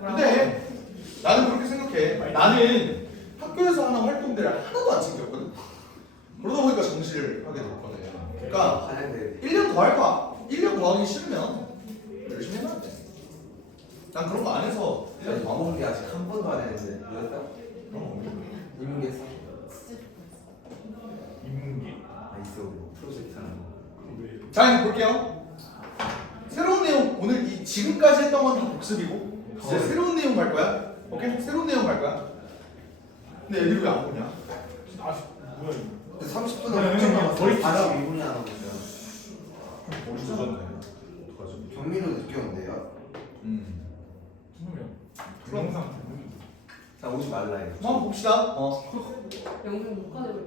근데 나는 그렇게 생각해. 나는 학교에서 하는 활동들을 하나도 안 챙겼거든. 그러다 보니까 정시를 하게 됐거든. 그러니까 반영돼. 1년 더 할 거야. 1년 더 하기 싫으면 열심히 해놔야 돼. 난 그런 거 안 해서 1년 더 하고 마법이 아직 한 번도 안 했는데 이랬다. 그런 거 없는 인문계 인문계. 있어 뭐 프로젝트 하는 거. 왜? 자, 이제 볼게요. 새로운 내용 오늘 지금까지 했던 건 다 복습이고 이제 새로운 내용 갈 거야. 오케이? 새로운 내용 갈 거야. 근데 애들이 왜 안 오냐? 아, 뭐야 이거? 근데 30분은 네, 엄청 네, 남았어. 거의 42분이 안 남았어요. 어디서 졌네. 어떡하지? 경미로 늦게 온대요. 그러면 동영상 듣는 자 오지 말라 해. 한번 봅시다. 영상 못 가져요.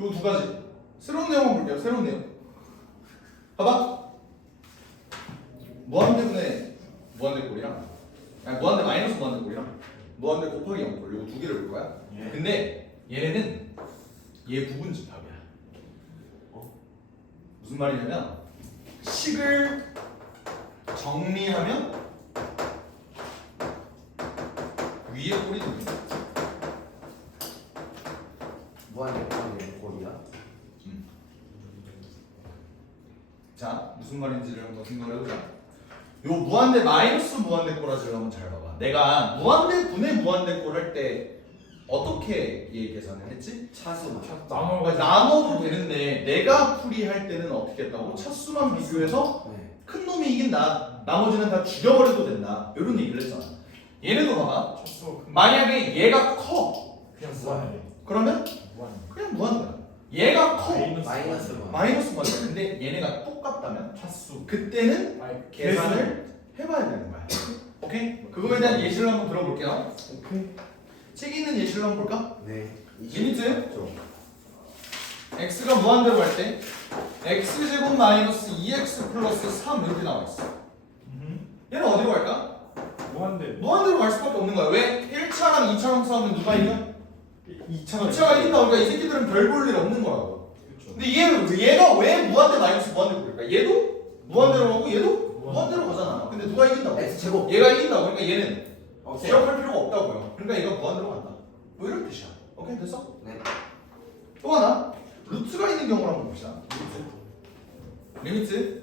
요 두 가지. 새로운 내용만 볼게요. 새로운 내용. 봐봐. 무한대분의 무한대꼴이랑 아니 무한대 마이너스 무한대꼴이랑 무한대 곱하기 0꼴 요거 두 개를 볼 거야. 예. 근데 얘네는 얘 부분 집합이야. 무슨 무슨 말이냐면 식을 정리하면 위에 꼴이 됩니다. 무한대꼴이야 꼴이야? 자, 무슨 말인지를 한번 생각해보자. 요 무한대 마이너스 무한대 꼬라지를 한번 잘 봐봐. 내가 무한대 분의 무한대 꼴 할 때 어떻게 얘 계산을 했지? 차수만. 그러니까 나눠도 되는데 내가 풀이할 때는 어떻게 했다고? 차수만 비교해서 네. 큰 놈이 이긴다. 나머지는 다 죽여버려도 된다. 이런 얘기를 했잖아. 얘네도 봐봐. 만약에 얘가 커. 그냥 무한해. 그러면 무한. 그냥 무한대야. 얘가 커. 마이너스 만. 마이너스 무한대. 근데 얘네가 똑같다면 차수. 그때는 아니, 계산을 해봐야 되는 거야. 오케이? 그거에 대한 예시를 한번 들어볼게요. 책에 있는 예시를 한번 볼까? 네. 리미트? x가 무한대로 갈 때 x제곱 마이너스 2x 플러스 3 이렇게 나와 있어. 얘는 어디로 갈까? 무한대. 무한대로 갈 수밖에 없는 거야. 왜? 1차랑 2차랑 싸우면 누가 이겨? 2차가 2차가 이긴다. 그러니까 이 새끼들은 별 볼 일 없는 거라고. 그렇죠. 근데 얘가 왜 무한대 마이너스 무한대로 갈까? 얘도 무한대로 가고 얘도 무한대로 가잖아. 근데 누가 이긴다고? x 제곱. 얘가 이긴다고. 그러니까 얘는 없어요. 기억할 필요가 없다고요. 그러니까 얘가 무한대로 간다. 뭐 이런 뜻이야. 오케이 됐어? 네. 또 하나 루트가 있는 경우를 한번 봅시다. 리미트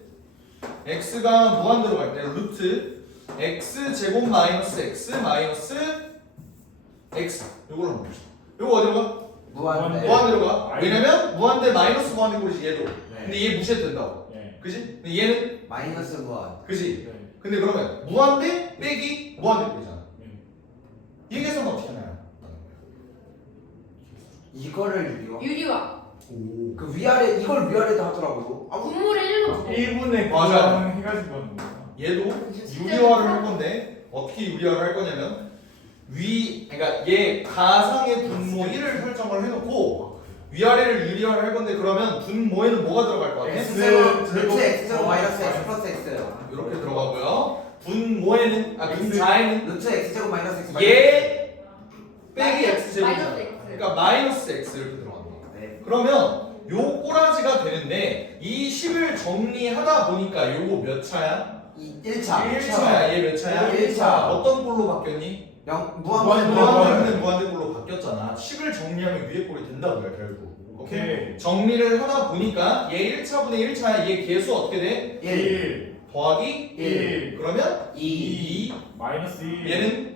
x가 무한대로 갈 때 루트 x 제곱 마이너스 x 마이너스 x 요걸 한번 봅시다. 요거 어디로 가? 무한대. 무한대로 가. 왜냐면 무한대 마이너스 무한대 꼴이지 얘도. 네. 근데 얘 무시해도 된다고. 예. 그지? 근데 얘는 마이너스 무한. 그지? 네. 근데 그러면 무한대 빼기 무한대 꼴이잖아. 예. 이 계산 어떻게 하나요? 이거를 유리화. 유리화. 오. 그 위아래 이걸 위아래도 하더라고요. 아, 분모를 1로 1분의 맞아. 9랑 해가지고 하는 거야. 얘도 유리화를 할 건데 어떻게 유리화를 할 거냐면 그러니까 얘 가상의 분모 1을 설정을 해놓고 위아래를 유리화를 할 건데 그러면 분모에는 뭐가 들어갈 것 같아? X 루트 x 제곱 마이너스 x 플러스 x. 이렇게 들어가고요. 분모에는 X. 분자에는 루트 x 제곱 마이너스 x. 얘 빼기 x 제곱. 마이너스 x. 그러니까 마이너스 x 이렇게 들어가는 거야. 네. 그러면 요 꼬라지가 되는데 이 식을 정리하다 보니까 요거 몇 차야? 1차. 1차야. 얘 몇 차야? 1차. 어떤 꼴로 바뀌었니? 무한. 무한대는 무한대 꼴로 바뀌었잖아. 식을 정리하면 위에 꼴이 된다고요 결국. 오케이? 정리를 하다 보니까 얘 1차분의 1차야. 얘 개수 어떻게 돼? 1. 더하기 1. 그러면 2. 2. 마이너스 1. 얘는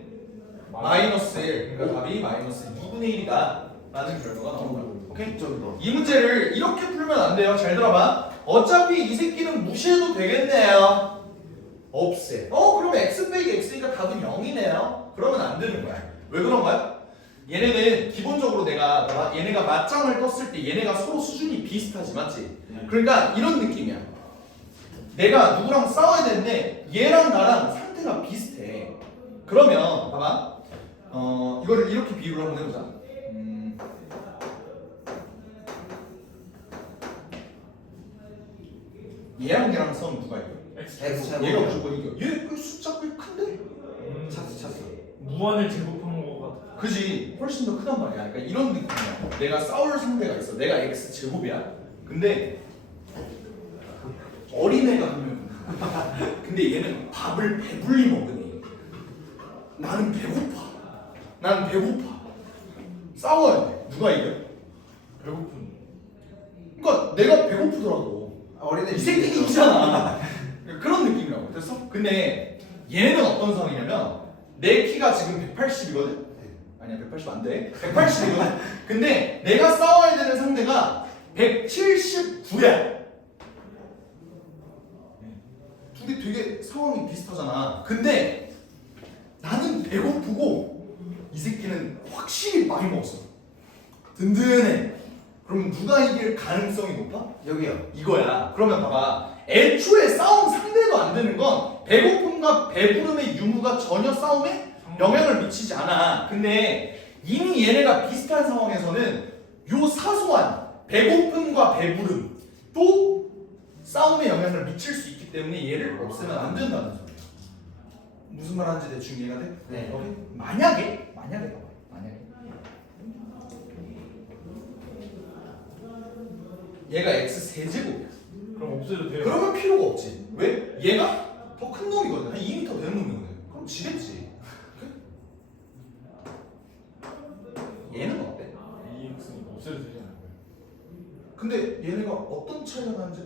마이너스 1. 그러니까 답이 마이너스 2분의 1이다 라는 결과가 나온 거야. 오케이? 정도. 이 문제를 이렇게 풀면 안 돼요. 잘 들어봐. 어차피 이 새끼는 무시해도 되겠네요. 없애. 그럼 x 빼기 x니까 답은 0이네요. 그러면 안 되는 거야. 왜 그런 거야? 얘네는 기본적으로 얘네가 맞짱을 떴을 때 얘네가 서로 수준이 비슷하지, 맞지? 그러니까 이런 느낌이야. 내가 누구랑 싸워야 되는데 얘랑 나랑 상태가 비슷해. 그러면 봐봐. 이거를 이렇게 비유를 한번 해보자. 얘랑 얘랑 싸우면 누가 이겨? x 제곱. 얘가 무조건 이겨. 얘 그 숫자 꽤 큰데? 차수. 무한을 제곱한 거 같아. 그지? 훨씬 더 크단 말이야. 그러니까 이런 느낌이야. 내가 싸울 상대가 있어. 내가 x 제곱이야. 근데 어린애가 한 명. 근데 얘는 밥을 배불리 먹으니 나는 배고파. 나는 배고파. 싸워야 돼. 누가 이겨? 배고픈. 그러니까 내가 배고프더라고. 어린애 이 새끼 있잖아. 그런 느낌이라고. 됐어? 근데 얘는 어떤 상황이냐면 내 키가 지금 180이거든? 아니야 180 안 돼. 180이거든? 근데 내가 싸워야 되는 상대가 179야. 둘이 되게 상황이 비슷하잖아. 근데 나는 배고프고 이 새끼는 확실히 많이 먹었어. 든든해. 그럼 누가 이길 가능성이 높아? 여기요. 이거야. 그러면 봐봐. 애초에 싸움 상대도 안 되는 건 배고픔과 배부름의 유무가 전혀 싸움에 영향을 미치지 않아. 근데 이미 얘네가 비슷한 상황에서는 요 사소한 배고픔과 배부름 또 싸움에 영향을 미칠 수 있기 때문에 얘를 없애면 안 된다는 소리야. 무슨 말 하는지 대충 이해가 돼? 네. 오케이? 만약에 봐봐. 얘가 x 세제곱이야. 그럼 그럼 없애도 돼요. 그러면 필요가 없지. 왜? 얘가 더 큰 놈이거든. 한 2m 되는 놈이거든. 그럼 지겠지. 얘는 어때? 이 x는 없애도 되지 않을까요? 근데 얘네가 어떤 차이가 나는지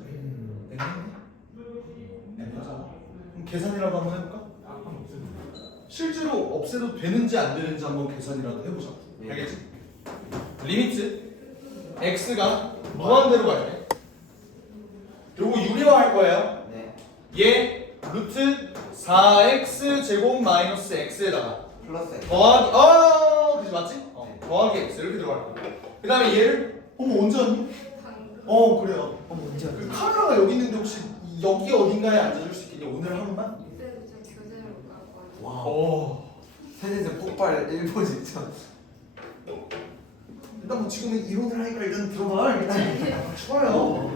애매하잖아. 그럼 계산이라도 한번 해볼까? 한번 없애도 돼요. 실제로 없애도 되는지 안 되는지 한번 계산이라도 해보자. 네. 알겠지? 리미트 x가 무한대로 갈 때 요거 유리화할 거예요. 네. 얘 루트 4x 제곱 마이너스 x에다가 플러스 X. 더하기 그지 맞지? 네. 더하기 x 이렇게 들어갈 거고 그 다음에 얘를 어머 언제 왔니? 그래요. 언제 그 카메라가 여기 있는데 혹시 여기 어딘가에 앉아줄 수 있겠니? 오늘 하루만? 이때는 저 교재를 갖고 와. 어. 세대세 폭발 일본 진짜. 일단 뭐 지금은 이론을 하니까 일단 들어봐. 일단 좋아요.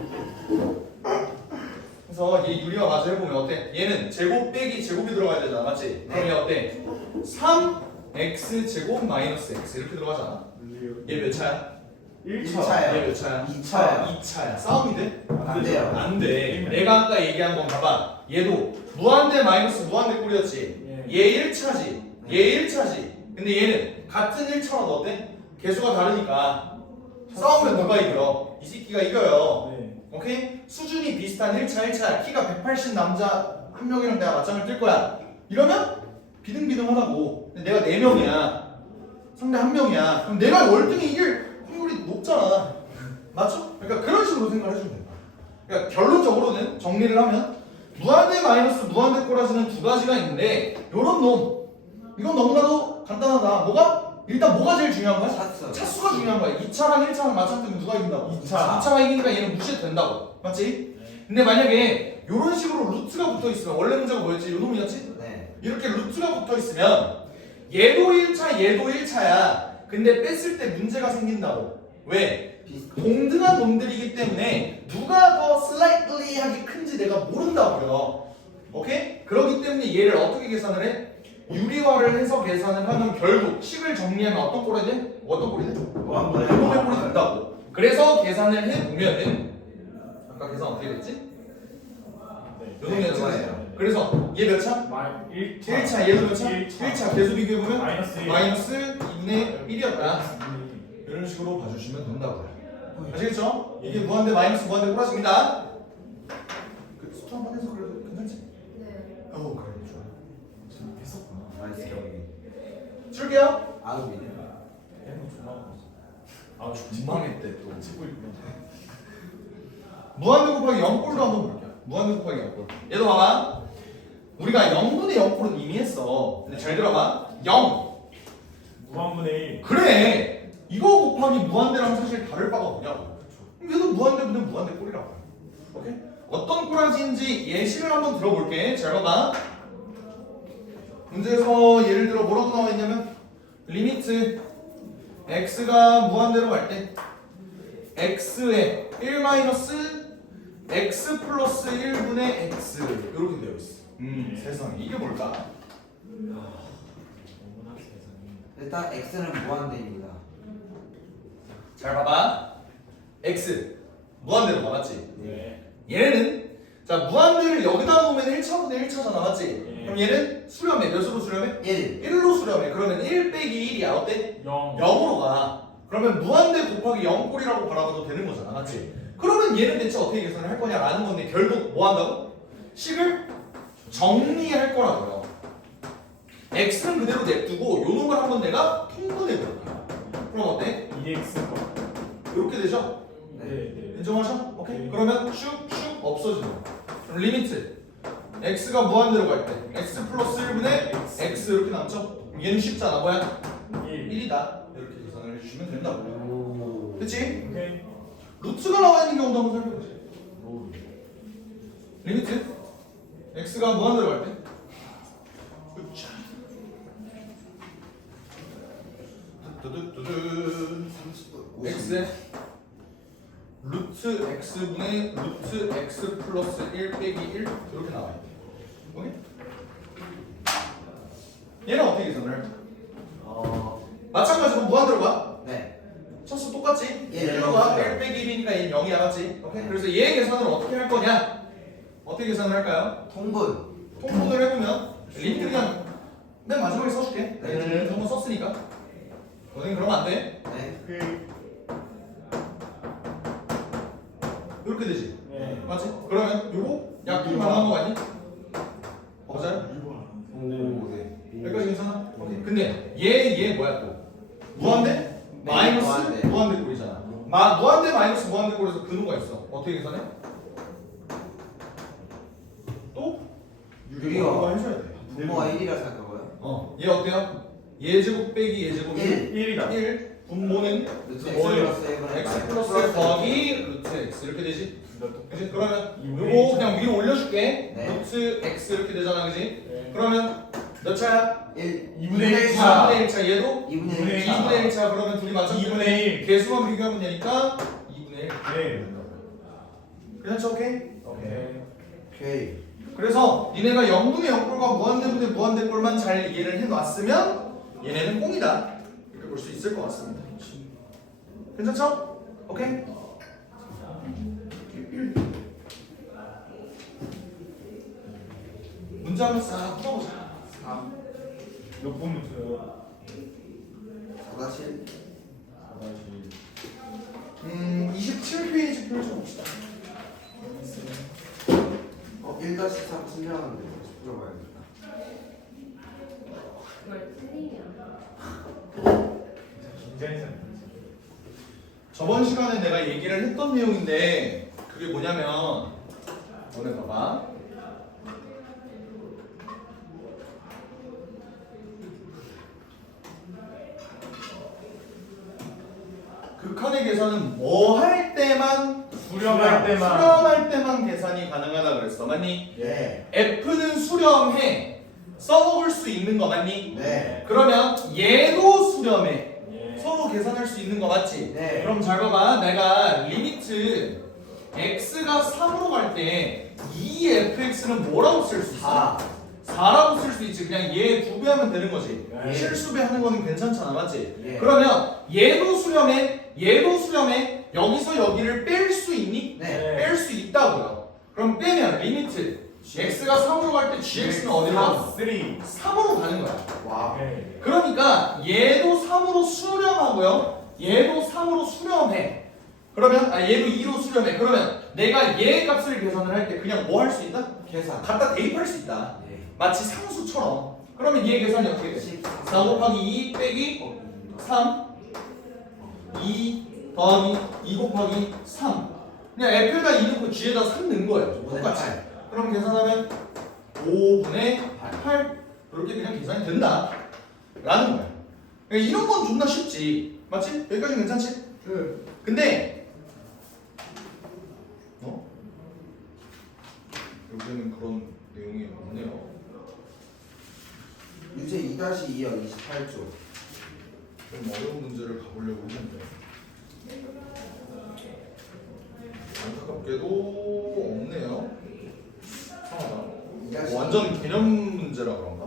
그래서 얘 유리화 마저 해보면 어때? 얘는 제곱 빼기 제곱이 들어가야 되잖아, 맞지? 그럼 얘 어때? 3x 제곱 마이너스 x 이렇게 들어가잖아. 얘 몇 차야? 1차예요. 얘 몇 차야? 2차예요. 2차야. 싸움이 돼? 안 돼요. 안 돼. 내가 아까 얘기한 건 봐봐. 얘도 무한대 마이너스 무한대 꼴이었지. 얘 1차지. 얘 1차지. 근데 얘는 같은 1차라도 어때? 개수가 다르니까 싸우면 누가 이겨? 이 새끼가 이겨요. 네. 오케이? 수준이 비슷한 1차 키가 180 남자 한 명이랑 내가 맞짱을 뜰 거야. 이러면 비등비등하다고. 근데 내가 4명이야. 상대 1명이야. 그럼 내가 월등히 이길 확률이 높잖아. 맞죠? 그러니까 그런 식으로 생각을 해주면 된다. 그러니까 결론적으로는 정리를 하면 무한대 마이너스 무한대 꼬라지는 두 가지가 있는데 요런 놈 이건 너무나도 간단하다. 뭐가? 일단 뭐가 제일 중요한 거야? 차수. 차수가 중요한 거야. 2차랑 1차랑 맞짱 뜨면 누가 이긴다고? 2차. 2차가 이기니까 얘는 무시해도 된다고. 맞지? 근데 만약에 이런 식으로 루트가 붙어 있으면 원래 문제가 뭐였지? 요 놈이었지? 네. 이렇게 루트가 붙어 있으면 얘도 1차 얘도 1차야. 근데 뺐을 때 문제가 생긴다고. 왜? 비슷. 동등한 놈들이기 때문에 누가 더 슬라이틀리하게 큰지 내가 모른다고요. 오케이? 그렇기 때문에 얘를 어떻게 계산을 해? 유리화를 해서 계산을 하면 결국 식을 정리하면 어떤 꼴이 돼? 어떤 꼴이 돼? 무한대. 이놈의 꼴이 된다고. 그래서 계산을 해보면은 아까 계산 어떻게 됐지? 네. 요 놈이었지? 그거예요. 그래서 얘 몇 차? 1차. 1차 얘도 몇 차? 1차. 1차 계수 비교해보면 마이너스 1. 마이너스 2분의 1이었다. 이런 식으로 봐주시면 된다고요. 아시겠죠? 이게 무한대 마이너스 무한대 꼬라집니다. 그 수트 한번 해서 그래도 괜찮지? 네. 그래 좋아. 했었구나. 나이스 경기. 줄게요. 아우비네. 얘는 존나 아, 민망했대 또. 찍고 있구나. 무한대 곱하기 0꼴로 한번 볼게요. 무한대 곱하기 0꼴. 얘도 봐봐. 우리가 0분의 0꼴은 이미 했어. 근데 잘 들어봐. 0. 무한분의 1. 그래. 이거 곱하기 무한대랑 사실 다를 바가 뭐냐고. 그럼 얘도 무한대분의 무한대 꼴이라고. 오케이? 어떤 꼬라지인지 예시를 한번 들어볼게. 잘 봐봐. 문제에서 예를 들어 뭐라고 나와 있냐면 리미트 x가 무한대로 갈 때 x에 1 마이너스 x 플러스 1분의 x 이렇게 되어 있어. 세상에 이게 뭘까? 너무나 세상에. 일단 X는 무한대입니다. 잘 봐봐. x 무한대로 나왔지. 네. 얘는 자 무한대를 여기다 놓으면 1차분의 1차잖아, 맞지? 네. 그럼 얘는 수렴해. 몇으로 수렴해? 1. 1로 수렴해. 그러면 1 빼기 1이야. 어때? 0. 0으로 가. 그러면 무한대 곱하기 0꼴이라고 바라봐도 되는 거잖아, 맞지? 그러면 얘는 대체 어떻게 계산을 할 거냐라는 건데 결국 뭐 한다고? 식을 정리할 거라고요. x는 그대로 냅두고 요 놈을 한번 내가 통분해 볼게. 그럼 어때? 2x. 이렇게 되죠? 네. 네. 인정하셔? 오케이. 네. 그러면 쭉쭉 없어지는 거. 그럼 리미트 x가 무한대로 갈 때 x 플러스 1분의 x 이렇게 남죠? 그럼 얘는 쉽잖아. 뭐야? 1. 1이다. 이렇게 계산을 해주시면 된다고. 오. 그치? 오케이. 루트가 나와 있는 경우도 한번 살펴보자. 오. 리미트 x가 무한대로 갈 때 으쌰. 두두두두 x에 루트 x분의 루트 x 플러스 1 빼기 1 이렇게 나와요. 오케이? 얘는 어떻게 계산을 해? 마찬가지로 무한대로 가. 네. 차수 똑같지? 예, 1로 가. 맞아요. 1 빼기 1이니까 얘는 0이야, 맞지? 오케이? 오케이? 그래서 얘 계산을 어떻게 할 거냐? 어떻게 계산을 할까요? 통분. 통분을 해보면 리미트 그냥 맨 마지막에 써줄게. 네. 한번 썼으니까. 너는 그러면 안 돼. 네. 이렇게 되지. 네. 맞지? 그러면 요거 약분 가능한 거 맞니? 맞아요? 오, 네. 여기까지 괜찮아? 오케이. 근데 얘 뭐야 또? 무한대? 네, 마이너스 무한대. 무한대꼴이잖아. 무한대 마이너스 무한대꼴에서 근호가 있어. 어떻게 계산해? 또? 유리화. 해줘야 돼. 분모가 1이라 생각하고요. 얘 어때요? 얘 제곱 빼기 얘 제곱이 1. 1. 분모는 루트 x 플러스 1분의 x 플러스 더하기 루트 x 이렇게 되지? 그치? 그러면 요거 그냥 위로 올려줄게. 네. 루트 x 이렇게 되잖아, 그지? 네. 그러면 몇 차야? 2분의 4분의 1차 얘도 2분의 2분의 1. 2분의 1차 그러면 둘이 맞췄는데 2분의 1. 개수만 비교하면 되니까 2분의 1 네. 괜찮죠? 오케이? 오케이. 오케이. 그래서 니네가 0분의 0꼴과 무한대분의 무한대꼴만 잘 이해를 해놨으면 얘네는 꽁이다 이렇게 볼 수 있을 것 같습니다. 괜찮죠? 오케이? 문제 한번 싹 풀어보자. 몇 번부터요? 4-7. 27페이지 펼쳐봅시다. 1-3 틀렸는데 다시 풀어봐야겠다. 그걸 틀리냐? 굉장히 잘. 저번 시간에 내가 얘기를 했던 내용인데 그게 뭐냐면 너네 봐봐. 극한의 계산은 뭐 할 때만 수렴할 때만. 수렴할 때만 계산이 가능하다 그랬어. 맞니? 네. F는 수렴해. 써먹을 수 있는 거 맞니? 네. 그러면 얘도 수렴해. 예. 서로 계산할 수 있는 거 맞지? 네. 그럼 잘 봐봐. 내가 리미트 x가 3으로 갈 때 2fx는 뭐라고 쓸 수 있어? 4라고 쓸 수 있지. 그냥 얘 두배하면 되는 거지. 네. 실수배 하는 거는 괜찮잖아, 맞지? 예. 그러면 얘도 수렴해, 얘도 수렴해. 여기서 여기를 뺄 수 있니? 네. 뺄 수 있다고요. 그럼 빼면 리미트 x가 3으로 갈 때 gx는 어디로 가? 3. 3으로 가는 거야. 와. 네. 그러니까 얘도 3으로 수렴하고요. 얘도 3으로 수렴해. 그러면 얘도 2로 수렴해. 그러면 내가 얘 값을 계산을 할 때 그냥 뭐 할 수 있다? 계산. 갖다 대입할 수 있다. 네. 마치 상수처럼. 그러면 얘 계산이 어떻게 돼? 4 곱하기 2 빼기 3 2 더하기 2 곱하기 3 그냥 F에다 2 넣고 G에다 3 넣은 거예요. 똑같이. 그럼 계산하면 5분의 8 이렇게 그냥 계산이 된다 라는 거야. 그러니까 이런 건 존나 쉽지. 맞지? 여기까지는 괜찮지? 근데 여기는 그런 내용이 없네요. 유제 2-2요 28조. 좀 어려운 문제를 가보려고 했는데 안타깝게도 없네요. 이상하다. 완전 개념 문제라 그런가?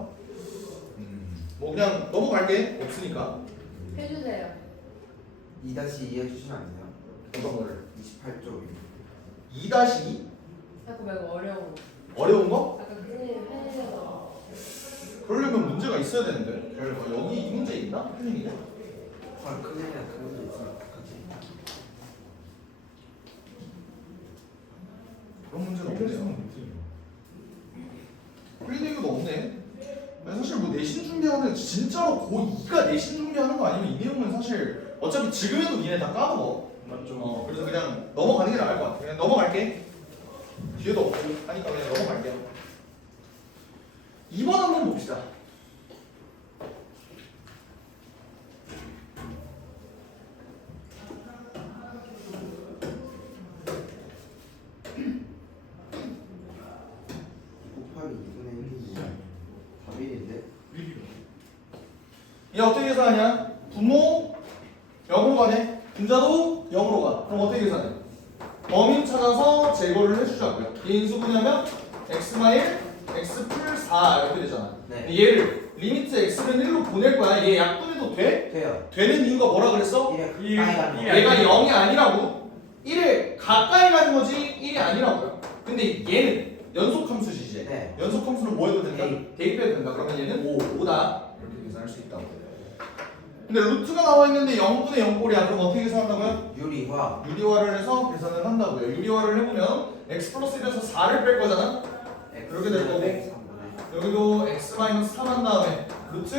뭐 그냥 넘어갈게. 없으니까. 해주세요. 2-2 해주시면 안 돼요? 어떤 거를? 28조. 2-2? 자꾸 말고 어려운 거. 어려운 거? 아까 선생님 해주셔서. 그러려면 문제가 있어야 되는데. 여기 이 문제 있나? 큰일이네. 헐, 큰일이야. 그 문제 있으면 어떡하지? 그런 문제는 없네요. 풀리는 거 없네. 사실 뭐 내신 준비하는 진짜로 고2가 내신 준비하는 거 아니면 이 내용은 사실 어차피 지금 해도 니네 다 까먹어. 맞죠. 그래서 그냥 넘어가는 게 나을 것 같아. 그냥 넘어갈게. 뒤에도 없고 하니까 그냥 넘어갈게요. 2번 한번 봅시다. 곱하기 2분의 1이지. 4일인데? 얘 어떻게 계산하냐? 분모 0으로 가네. 분자도 0으로 가. 그럼 어떻게 계산해? 범인 찾아서 제거를 해주자고요. 얘 인수분해하면 x-1, x 풀 4 이렇게 되잖아. 네. 근데 얘를 리미트 x는 1로 보낼 거야. 얘 약분해도 돼? 돼요. 되는 이유가 뭐라 그랬어? 1에 일, 가는 거. 일. 얘가 0이 아니라고. 1에 가까이 가는 거지 1이 아니라고요. 근데 얘는 연속 함수지 이제. 네. 연속 함수는 뭐 해도 된다? 대입. 대입해도 된다. 그러면 얘는 5다. 이렇게 계산할 수 있다고. 근데 루트가 나와 있는데 0분의 0꼴이야. 그럼 어떻게 계산한다고요? 유리화. 유리화를 해서 계산을 한다고요. 유리화를 해보면 x 플러스 1에서 4를 뺄 거잖아. 그렇게 될 거고. 3분의 여기도 x 마이너스 3 한 다음에 루트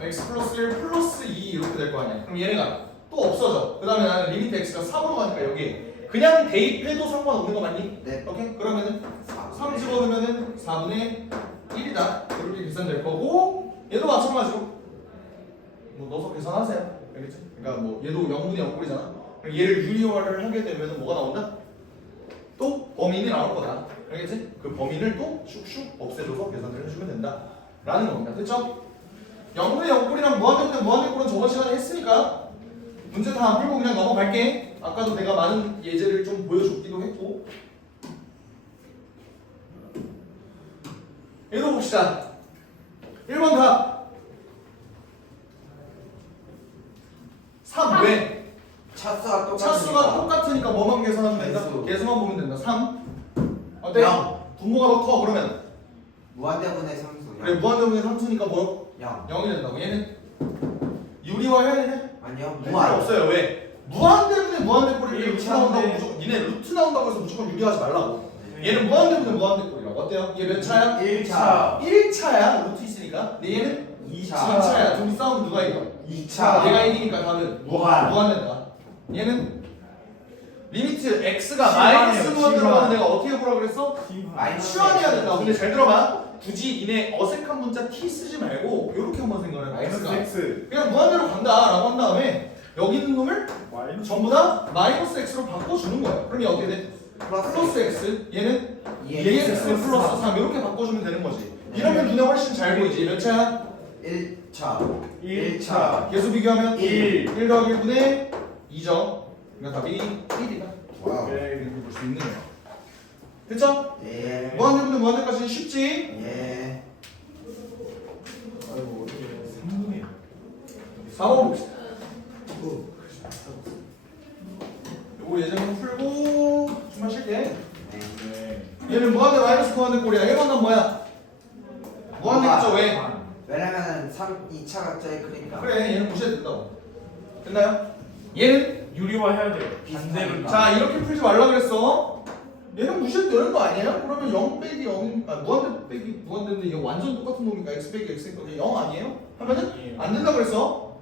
x 플러스 1 플러스 2 이렇게 될 거 아니야. 그럼 얘네가 또 없어져. 그 다음에 나는 리미트 x가 3으로 가니까 여기 그냥 대입해도 상관없는 거 맞니? 네. 오케이? 그러면은 4. 3 집어넣으면은 4분의 1이다. 이렇게 계산될 거고 얘도 마찬가지로 뭐 넣어서 계산하세요. 알겠지? 그러니까 뭐 얘도 0분의 0꼴이잖아. 얘를 유리화를 하게 되면 뭐가 나온다? 또 범인이 나올 거다. 알겠지? 그 범인을 또 슉슉 없애줘서 계산을 해주면 된다. 라는 겁니다. 됐죠? 0분의 0꼴이랑 무한대분의 무한대꼴은 저번 시간에 했으니까 문제 다 안 풀고 그냥 넘어갈게. 아까도 내가 많은 예제를 좀 보여줬기도 했고. 읽어봅시다. 1번 답. 3 왜? 차수가 똑같으니까. 차수가 똑같으니까 뭐만 계산하면 된다? 개수. 개수만 보면 된다. 3 어때? 영. 분모가 더 커. 그러면 무한대분의 상수. 그래 무한대분의 3수니까 뭐? 0. 0이 된다고. 얘는 유리화 해야 돼? 아니요. 필요 무한. 없어요. 왜? 무한대분의 무한대꼴이 루트 일차인데. 나온다고 무조건 니네 루트 나온다고 해서 무조건 유리하지 말라고. 네. 얘는 무한대분의 무한대꼴이라고. 어때요? 얘 몇 차야? 1차. 1차야. 루트 있으니까. 근데 얘는 2차. 2차야. 둘이 싸우면 누가 이겨? 2차. 얘가 이기니까 답은 무한. 무한된다. 얘는 리미트 x가 시간이에요, 마이너스 무한 시간. 들어가면 내가 어떻게 보라 그랬어? 마이너스 치환해야 된다. 근데 잘 들어봐. 굳이 니네 어색한 문자 t 쓰지 말고 이렇게 한번 생각해. 마이너스 x가 x 그냥 무한대로 간다라고 한 다음에 여기 있는 놈을 마이너스 전부 다 마이너스 x로 바꿔주는 거야. 그럼 얘 어떻게 돼? 플러스 x. 얘는 2x 플러스 3 이렇게 바꿔주면 되는 거지. 이러면 눈에 훨씬 잘 보이지. 몇 차야? 1차. 1차 계수 비교하면 1 더하기 1분의 2죠. 그러니까 답이 1이다. 와우. 이렇게 볼 수 있는 거야. 됐죠? 예. 무한대분의 무한대까지는 쉽지? 예. 아이고 어떻게 3분의 4번 봅시다. 요거 예제 한번 풀고 좀만 쉴게. 네. 얘는 무한대 마이너스 무한대 꼴이야. 1번 은 뭐야? 무한대겠죠? 왜? 왜냐면은 2차가 제일 크니까. 그래 얘는 무시해도 된다고. 됐나요? 얘는 유리화 해야 돼요 반대로 자 이렇게 풀지 말라 그랬어. 얘는 무시해도 되는 거 아니에요? 그러면 0 빼기 0, 무한대 빼기 무한대인데 이거 완전 똑같은 놈이니까 x 빼기 x니까 0 아니에요? 하면은 안 된다 그랬어.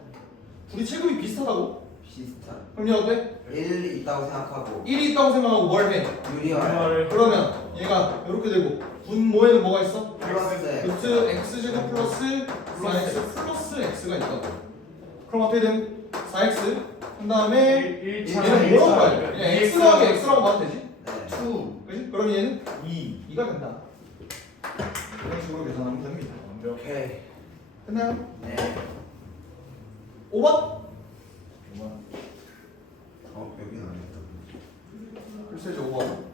둘이 체급이 비슷하다고? 비슷한. 그럼 얘 어때? 1 있다고 생각하고 1이 있다고 생각하고 뭘 해? 유리화. 유리화를 그러면 얘가 이렇게 되고 분모에는 뭐가 있어? 플러스 루트 x제곱 플러스 4x 플러스 x가 있다고. 그럼 어떻게 됨? 4x 한 다음에 1차 얘는 뭐라고 봐야 돼? 그냥 x 더하기 x라고 봐도 되지? 네. 2 그지? 그럼 얘는 2 2가 된다. 이런 식으로 계산하면 됩니다. 완벽 오케이. 됐나요? 네. 5번? 여기는 아니었다. 글쎄 5번.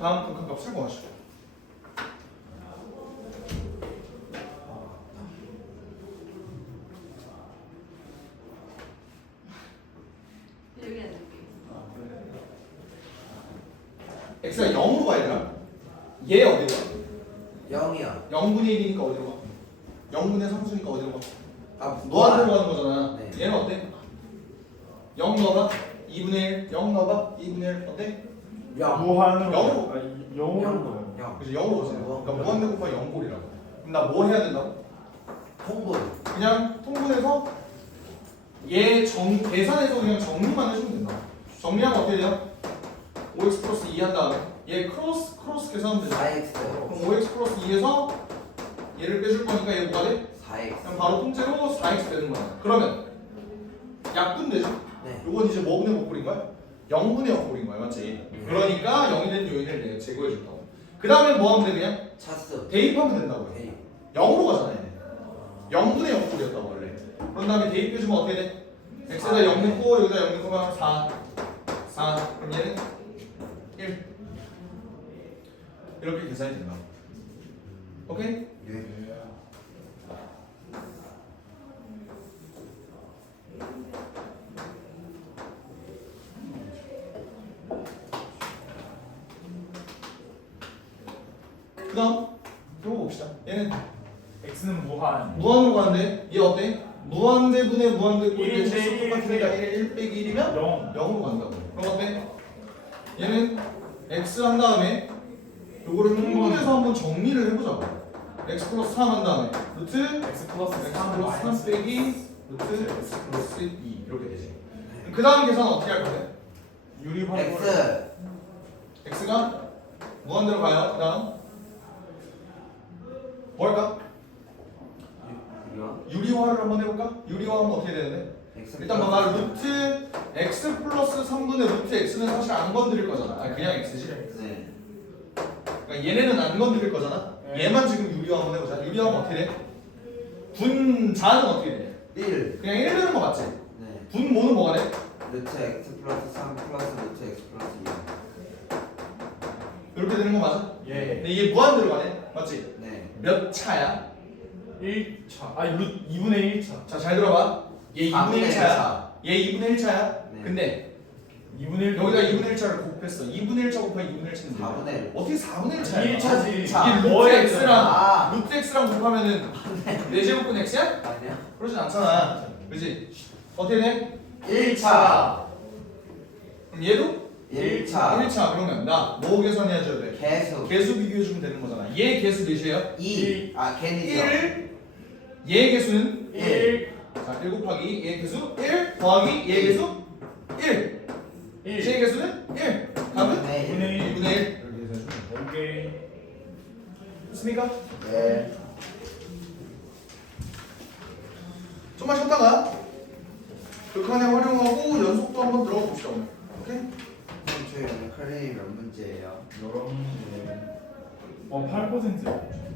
다음 극한값 설명하시죠. 여기 앉을게. x가 0으로 가야 되나? 얘 어디로 가? 0이야. 0분의 1이니까 어디로 가? 0분의 3수니까 어디로 가? 아, 무한대로 가는 거잖아. 네. 얘는 어때? 0 넣어봐. 2분의 1. 0 넣어봐. 2분의 1. 어때? 0. 무한으로 영으로. 영으로 넣어요 0. 그래서 0으로 오잖아. 그러니까 무한대 곱하기 0꼴이라고. 그럼 나 뭐 해야 된다고? 통분. 그냥 통분해서 얘 계산해서 그냥 정리만 해주면 된다. 정리하면 어떻게 돼요? 5x 플러스 2 한 다음에 얘 크로스 계산하면 되죠. 4x. 그럼 5x 플러스 2에서 얘를 빼줄 거니까 얘 뭐가 돼? 4x. 그럼 바로 통째로 4x 되는 거야. 그러면 약분 되죠? 네. 요건 이제 뭐분의 뭐꼴인 거야? 0분의 0꼴인 거야, 맞지? 그러니까 0이 된 요인을 내가 제거해 준다고. 그 다음에 뭐 하면 돼 그냥? 차수. 대입하면 된다고요. 대입. 0으로 가잖아 얘네. 0분의 0꼴이었다고 원래. 그런 다음에 대입해주면 어떻게 돼? x에다 0 넣고 여기다 0 넣고 4 그럼 얘는 1 이렇게 계산이 된다. 오케이? 예. 그 다음 이거 봅시다. 얘는 x는 무한. 무한으로 가는데 얘 어때? 무한대분의 무한대분의 일 개수 빼기 똑같으니까 1 빼기 1이면 0. 0으로 간다고. 그럼 어때? 얘는 x 한 다음에 요거를 흥분해서 한번 정리를 해보자. x 플러스 3 한 다음에 루트 x 플러스 x 3 플러스 3 마이너스 빼기 루트 x 플러스 2 이렇게 되지. 그 다음 계산은 어떻게 할 거야? 유리화. X x가 무한대로 가요. 그 다음 뭐 할까? 이거 유리화를 한번 해볼까? 유리화하면 어떻게 되는데? X 일단 봐봐. 루트 x 플러스 3분의 루트 x는 사실 안 건드릴 거잖아. 아 그냥 x지. 네. 그러니까 얘네는 안 건드릴 거잖아. 네. 얘만 지금 유리화 한번 해보자. 유리화하면 어떻게 돼? 분자는 어떻게 돼? 1 그냥 1 되는 거 맞지? 네. 분모는 뭐가 돼? 루트 X 플러스 3 플러스 루트 X 플러스 2 이렇게 되는 거 맞아? 예. 근데 이게 무한대로 가네. 맞지? 네. 몇 차야? 1차. 아니 루 2분의 1차. 자 잘 들어봐. 얘 2분의 4분의 1차야. 얘 2분의 1차야. 네. 근데 2분의 1. 여기다 2분의 1차를 곱했어. 2분의 1차 곱하기 2분의 1차인데 4분의 1 어떻게 4분의 1차야? 1차지. 자, 이게 루트 뭐야, x랑 아 루트 x랑 곱하면은 4제곱분 x야? 아니야 그러진 않잖아. 그지? 어떻게 돼? 1차 그럼 얘도 1차 1차. 그러면 나 뭐 계산해줘야 돼? 개수 개수 비교해주면 되는 거잖아. 얘 개수 몇이에요? 2 아 걔니죠 1. 얘 개수는 1. 자, 1 곱하기 얘 개수 1 더하기 얘 개수 1. 1. 제 개수는 1. 답은 2분의 1. 2분의 1. 이렇게 해주면 돼. 오케이. 됐습니까? 네 좀만 쉬었다가 극한에 활용하고 연속도 한번 들어가 봅시다 오늘. 오케이? 그럼 저희 오늘 클레이 몇 문제예요? 여러 문제. 8%.